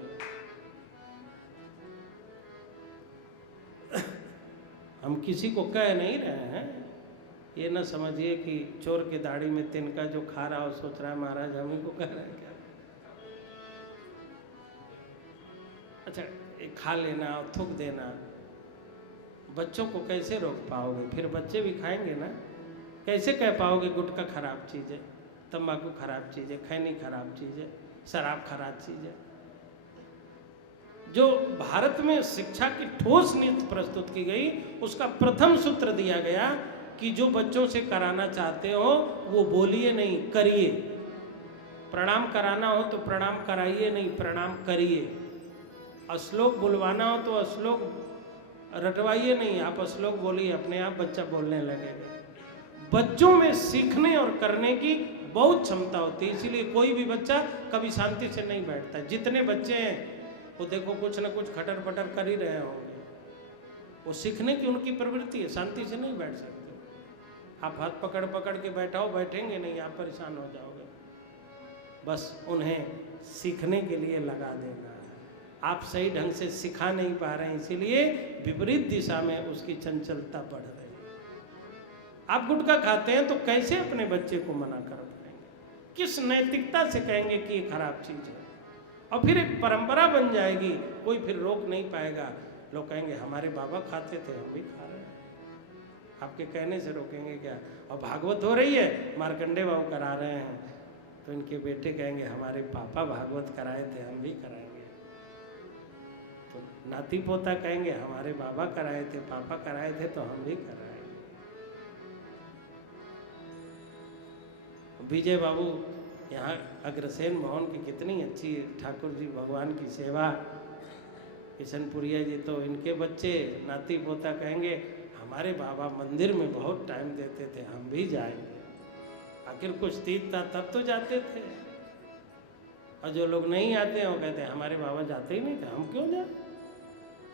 हम किसी को कह नहीं रहे हैं, ये ना समझिए कि चोर के दाढ़ी में तिनका जो खा रहा हो सोच रहा है महाराज हम ही को कह रहे हैं क्या। अच्छा, खा लेना और थूक देना, बच्चों को कैसे रोक पाओगे? फिर बच्चे भी खाएंगे ना। कैसे कह पाओगे गुटखा खराब चीज़ है, तंबाकू खराब चीज़ है, खैनी खराब चीज़ है, शराब खराब चीज़ है? जो भारत में शिक्षा की ठोस नीति प्रस्तुत की गई, उसका प्रथम सूत्र दिया गया कि जो बच्चों से कराना चाहते हो वो बोलिए नहीं, करिए। प्रणाम कराना हो तो प्रणाम कराइए नहीं, प्रणाम करिए। श्लोक बुलवाना हो तो श्लोक रटवाइए नहीं, आप श्लोक बोलिए, अपने आप बच्चा बोलने लगेगा। बच्चों में सीखने और करने की बहुत क्षमता होती है, इसीलिए कोई भी बच्चा कभी शांति से नहीं बैठता। जितने बच्चे हैं वो देखो कुछ ना कुछ खटर पटर कर ही रहे होंगे, वो सीखने की उनकी प्रवृत्ति है, शांति से नहीं बैठ सकते। आप हाथ पकड़ पकड़ के बैठाओ, बैठेंगे नहीं, आप परेशान हो जाओगे। बस उन्हें सीखने के लिए लगा देना है। आप सही ढंग से सिखा नहीं पा रहे हैं, इसीलिए विपरीत दिशा में उसकी चंचलता बढ़ रही है। आप गुटखा खाते हैं तो कैसे अपने बच्चे को मना कर पाएंगे? किस नैतिकता से कहेंगे कि ये खराब चीज़ है? और फिर एक परंपरा बन जाएगी, कोई फिर रोक नहीं पाएगा। लोग कहेंगे हमारे बाबा खाते थे, हम भी खा रहे हैं, आपके कहने से रोकेंगे क्या? और भागवत हो रही है, मार्कंडे बाबू करा रहे हैं, तो इनके बेटे कहेंगे हमारे पापा भागवत कराए थे, हम भी कराएंगे। तो नाती पोता कहेंगे हमारे बाबा कराए थे, पापा कराए थे, तो हम भी कराएंगे। विजय बाबू यहाँ अग्रसेन मोहन की कितनी अच्छी ठाकुर जी भगवान की सेवा, किशनपुरिया जी तो इनके बच्चे नाती पोता कहेंगे हमारे बाबा मंदिर में बहुत टाइम देते थे, हम भी जाएंगे। आखिर कुछ तीज था तब तो जाते थे, और जो लोग नहीं आते हैं वो कहते हैं हमारे बाबा जाते ही नहीं थे, हम क्यों जाए?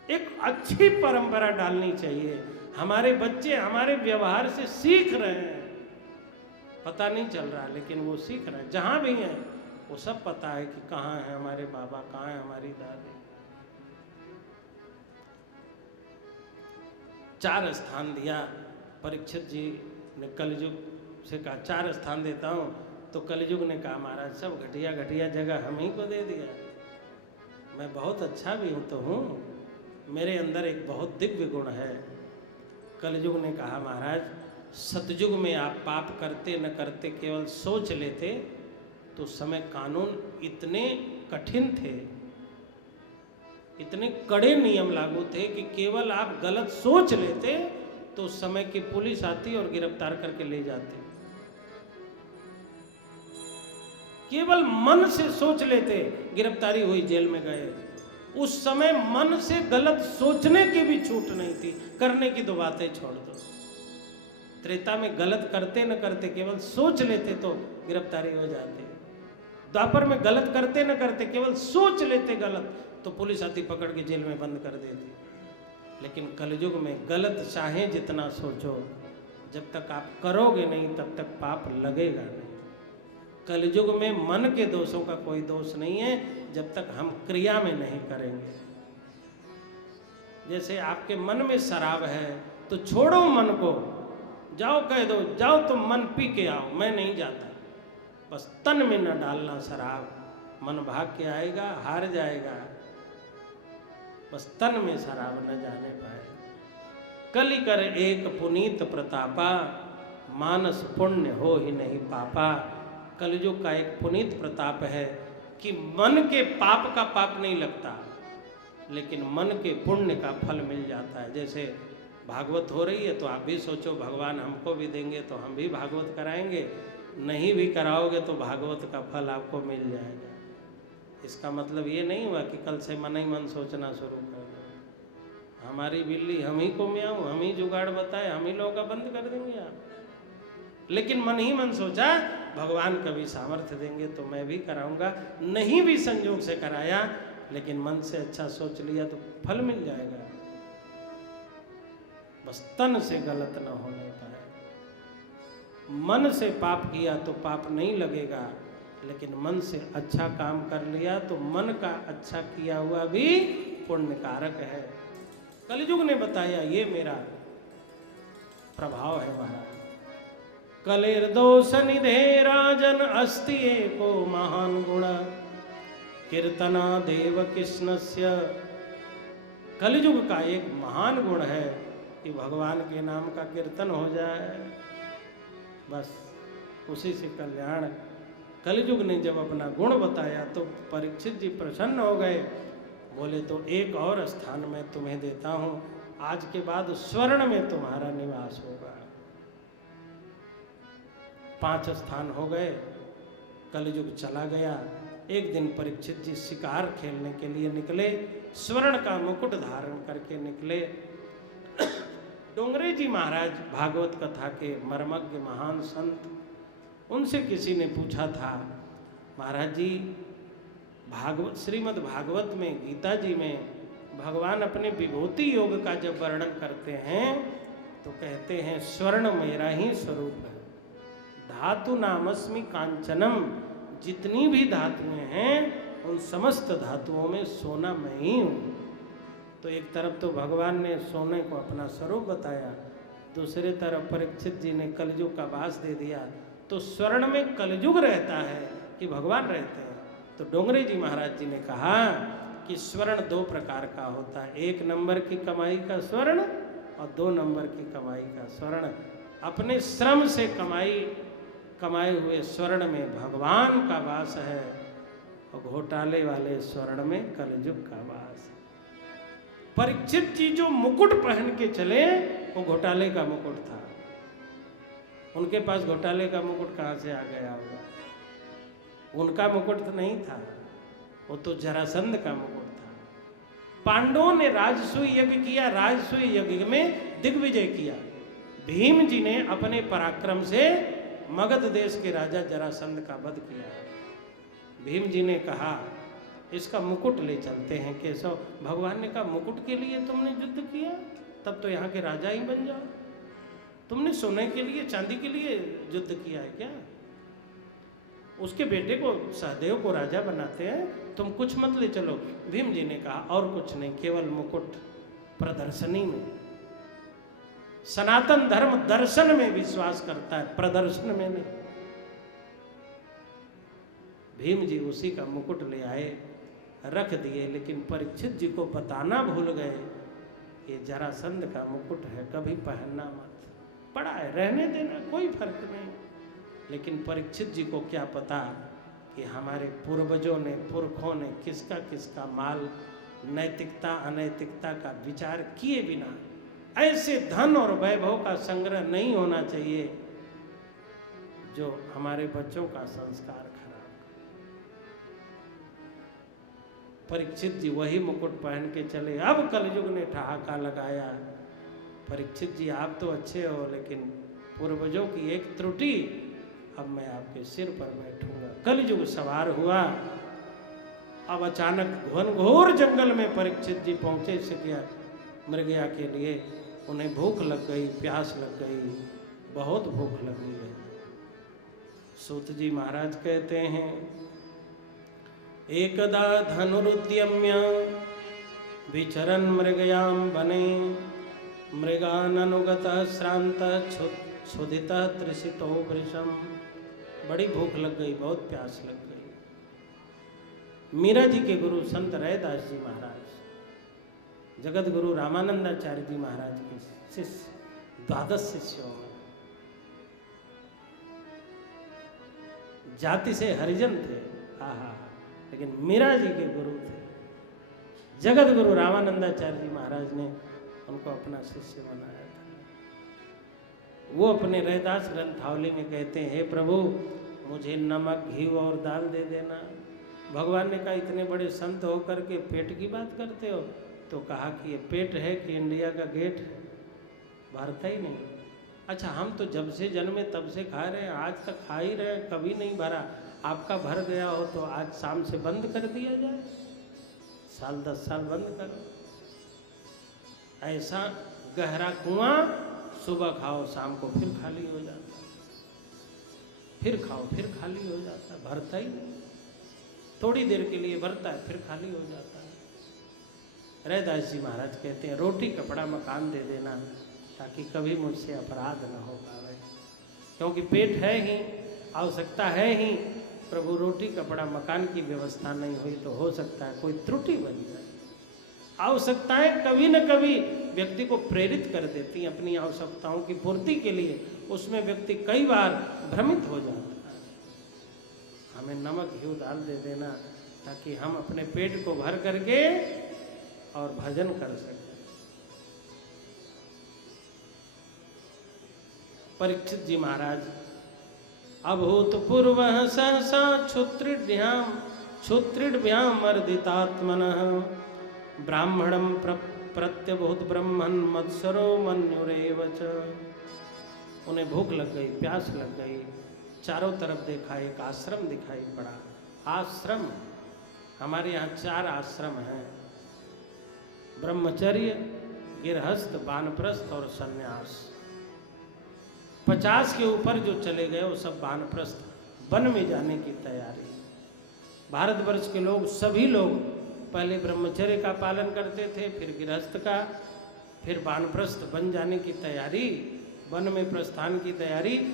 एक अच्छी परंपरा डालनी चाहिए। हमारे बच्चे हमारे व्यवहार से सीख रहे हैं, पता नहीं चल रहा लेकिन वो सीख रहे हैं। जहाँ भी हैं वो सब पता है कि कहाँ है हमारे बाबा, कहाँ है हमारी दादी। 4 स्थान दिया परीक्षित जी ने, कलयुग से कहा 4 स्थान देता हूँ, तो कलयुग ने कहा महाराज सब घटिया घटिया जगह हम ही को दे दिया, मैं बहुत अच्छा भी हूँ तो हूँ, मेरे अंदर एक बहुत दिव्य गुण है। कलयुग ने कहा महाराज सतयुग में आप पाप करते न करते केवल सोच लेते तो उस समय कानून इतने कठिन थे, इतने कड़े नियम लागू थे कि केवल आप गलत सोच लेते तो उस समय की पुलिस आती और गिरफ्तार करके ले जाती। केवल मन से सोच लेते, गिरफ्तारी हुई, जेल में गए। उस समय मन से गलत सोचने की भी छूट नहीं थी, करने की तो बातें छोड़ दो। त्रेता में गलत करते न करते केवल सोच लेते तो गिरफ्तारी हो जाती। द्वापर में गलत करते न करते केवल सोच लेते गलत तो पुलिस आती पकड़ के जेल में बंद कर देती। लेकिन कलयुग में गलत चाहे जितना सोचो, जब तक आप करोगे नहीं तब तक पाप लगेगा नहीं। कलयुग में मन के दोषों का कोई दोष नहीं है जब तक हम क्रिया में नहीं करेंगे। जैसे आपके मन में शराब है तो छोड़ो मन को, जाओ कह दो जाओ तुम मन पी के आओ, मैं नहीं जाता। बस तन में न डालना शराब, मन भाग के आएगा, हार जाएगा। बस तन में शराब न जाने पाए। कलि कर एक पुनीत प्रतापा, मानस पुण्य हो ही नहीं पापा। कलयुग का एक पुनीत प्रताप है कि मन के पाप का पाप नहीं लगता, लेकिन मन के पुण्य का फल मिल जाता है। जैसे भागवत हो रही है तो आप भी सोचो भगवान हमको भी देंगे तो हम भी भागवत कराएंगे, नहीं भी कराओगे तो भागवत का फल आपको मिल जाएगा। इसका मतलब ये नहीं हुआ कि कल से मन ही मन सोचना शुरू कर दो, हमारी बिल्ली हम ही को म्याऊं, हम ही जुगाड़ बताए, हम ही लोगों का बंद कर देंगे आप। लेकिन मन ही मन सोचा भगवान कभी सामर्थ्य देंगे तो मैं भी कराऊंगा, नहीं भी संयोग से कराया लेकिन मन से अच्छा सोच लिया तो फल मिल जाएगा। बस तन से गलत न होने पाए। मन से पाप किया तो पाप नहीं लगेगा, लेकिन मन से अच्छा काम कर लिया तो मन का अच्छा किया हुआ भी पुण्य कारक है। कलयुग ने बताया ये मेरा प्रभाव है महाराज। कलिर्दोष निधे राजन अस्ति एको महान गुण, कीर्तना देव कृष्णस्य। कलयुग का एक महान गुण है कि भगवान के नाम का कीर्तन हो जाए, बस उसी से कल्याण। कलयुग ने जब अपना गुण बताया तो परीक्षित जी प्रसन्न हो गए, बोले तो एक और स्थान मैं तुम्हें देता हूँ, आज के बाद स्वर्ण में तुम्हारा निवास होगा। 5 स्थान हो गए, कलयुग चला गया। एक दिन परीक्षित जी शिकार खेलने के लिए निकले, स्वर्ण का मुकुट धारण करके निकले। डोंगरे जी महाराज भागवत कथा के मर्मज्ञ महान संत, उनसे किसी ने पूछा था, महाराज जी भागवत श्रीमद् भागवत में गीता जी में भगवान अपने विभूति योग का जब वर्णन करते हैं तो कहते हैं स्वर्ण मेरा ही स्वरूप है, धातु नामस्मि कांचनम। जितनी भी धातुएं हैं उन समस्त धातुओं में सोना मैं ही हूँ। तो एक तरफ तो भगवान ने सोने को अपना स्वरूप बताया, दूसरी तरफ परीक्षित जी ने कलयुग का वास दे दिया। तो स्वर्ण में कलयुग रहता है कि भगवान रहते हैं। तो डोंगरे जी महाराज जी ने कहा कि स्वर्ण 2 प्रकार का होता है, 1 नंबर की कमाई का स्वर्ण और 2 नंबर की कमाई का स्वर्ण। अपने श्रम से कमाए हुए स्वर्ण में भगवान का वास है और घोटाले वाले स्वर्ण में कलयुग का वास है। परीक्षित जी जो मुकुट पहन के चले वो घोटाले का मुकुट था, उनके पास घोटाले का मुकुट कहाँ से आ गया होगा? उनका मुकुट तो नहीं था, वो तो जरासंध का मुकुट था। पांडवों ने राजसूय यज्ञ किया, राजसूय यज्ञ में दिग्विजय किया। भीम जी ने अपने पराक्रम से मगध देश के राजा जरासंध का वध किया। भीम जी ने कहा इसका मुकुट ले चलते हैं केशव। भगवान ने कहा मुकुट के लिए तुमने युद्ध किया, तब तो यहाँ के राजा ही बन जाओ। तुमने सोने के लिए चांदी के लिए युद्ध किया है क्या? उसके बेटे को सहदेव को राजा बनाते हैं, तुम कुछ मत ले चलो। भीम जी ने कहा और कुछ नहीं, केवल मुकुट प्रदर्शनी में। सनातन धर्म दर्शन में विश्वास करता है, प्रदर्शन में नहीं। भीम जी उसी का मुकुट ले आए, रख दिए, लेकिन परीक्षित जी को बताना भूल गए ये जरासंध का मुकुट है, कभी पहनना मत, पड़ा है रहने देना, कोई फर्क नहीं। लेकिन परीक्षित जी को क्या पता कि हमारे पूर्वजों ने पुरखों ने किसका किसका माल नैतिकता अनैतिकता का विचार किए बिना ऐसे धन और वैभव का संग्रह नहीं होना चाहिए जो हमारे बच्चों का संस्कार खराब। परीक्षित जी वही मुकुट पहन के चले। अब कलयुग ने ठहाका लगाया, परीक्षित जी आप तो अच्छे हो, लेकिन पूर्वजों की एक त्रुटि, अब मैं आपके सिर पर बैठूंगा। कलयुग सवार हुआ। अब अचानक घनघोर जंगल में परीक्षित जी पहुंचे मृगया के लिए। उन्हें भूख लग गई, प्यास लग गई, बहुत भूख लगी है। सूत जी महाराज कहते हैं एकदा धनुरुद्यम्य विचरन् मृगयाम बने, मृगाननुगतः श्रान्तः क्षुधितः तृषितो वृषम्। बड़ी भूख लग गई, बहुत प्यास लग गई। मीरा जी के गुरु संत रैदास जी महाराज जगत गुरु रामानंदाचार्य जी महाराज के शिष्य 12 शिष्यों में जाति से हरिजन थे, आहा, लेकिन मीरा जी के गुरु थे। जगत गुरु रामानंदाचार्य जी महाराज ने उनको अपना शिष्य बनाया था। वो अपने रहदास ग्रंथावली में कहते हैं, हे प्रभु मुझे नमक घी और दाल दे देना। भगवान ने कहा इतने बड़े संत होकर के पेट की बात करते हो? तो कहा कि ये पेट है कि इंडिया का गेट भरता ही नहीं। अच्छा, हम तो जब से जन्मे तब से खा रहे हैं, आज तक खा ही रहे, कभी नहीं भरा। आपका भर गया हो तो आज शाम से बंद कर दिया जाए, साल 10 साल बंद करो। ऐसा गहरा कुआं, सुबह खाओ शाम को फिर खाली हो जाता, फिर खाओ फिर खाली हो जाता, भरता ही नहीं। थोड़ी देर के लिए भरता है फिर खाली हो जाता है। रैदास जी महाराज कहते हैं रोटी कपड़ा मकान दे देना ताकि कभी मुझसे अपराध न हो पावे, क्योंकि पेट है ही, आवश्यकता है ही। प्रभु रोटी कपड़ा मकान की व्यवस्था नहीं हुई तो हो सकता है कोई त्रुटि बन जाए। आवश्यकताएं कभी न कभी व्यक्ति को प्रेरित कर देती हैं अपनी आवश्यकताओं की पूर्ति के लिए, उसमें व्यक्ति कई बार भ्रमित हो जाता है। हमें नमक घी दाल दे देना ताकि हम अपने पेट को भर करके और भजन कर सकें। परीक्षित जी महाराज अभूतपूर्व सहसा क्षुत्रिभ्याम मर्दितात्मनः ब्राह्मणम प्रत्यभूत ब्रह्मन् मत्सरो मन्युरेव च। उन्हें भूख लग गई, प्यास लग गई, चारों तरफ देखा, एक आश्रम दिखाई पड़ा। आश्रम, हमारे यहाँ 4 आश्रम हैं, ब्रह्मचर्य, गिरहस्थ, वानप्रस्थ और सन्यास। 50 के ऊपर जो चले गए वो सब वानप्रस्थ, वन में जाने की तैयारी। भारतवर्ष के लोग, सभी लोग पहले ब्रह्मचर्य का पालन करते थे, फिर गृहस्थ का, फिर वानप्रस्थ, वन जाने की तैयारी, वन में प्रस्थान की तैयारी।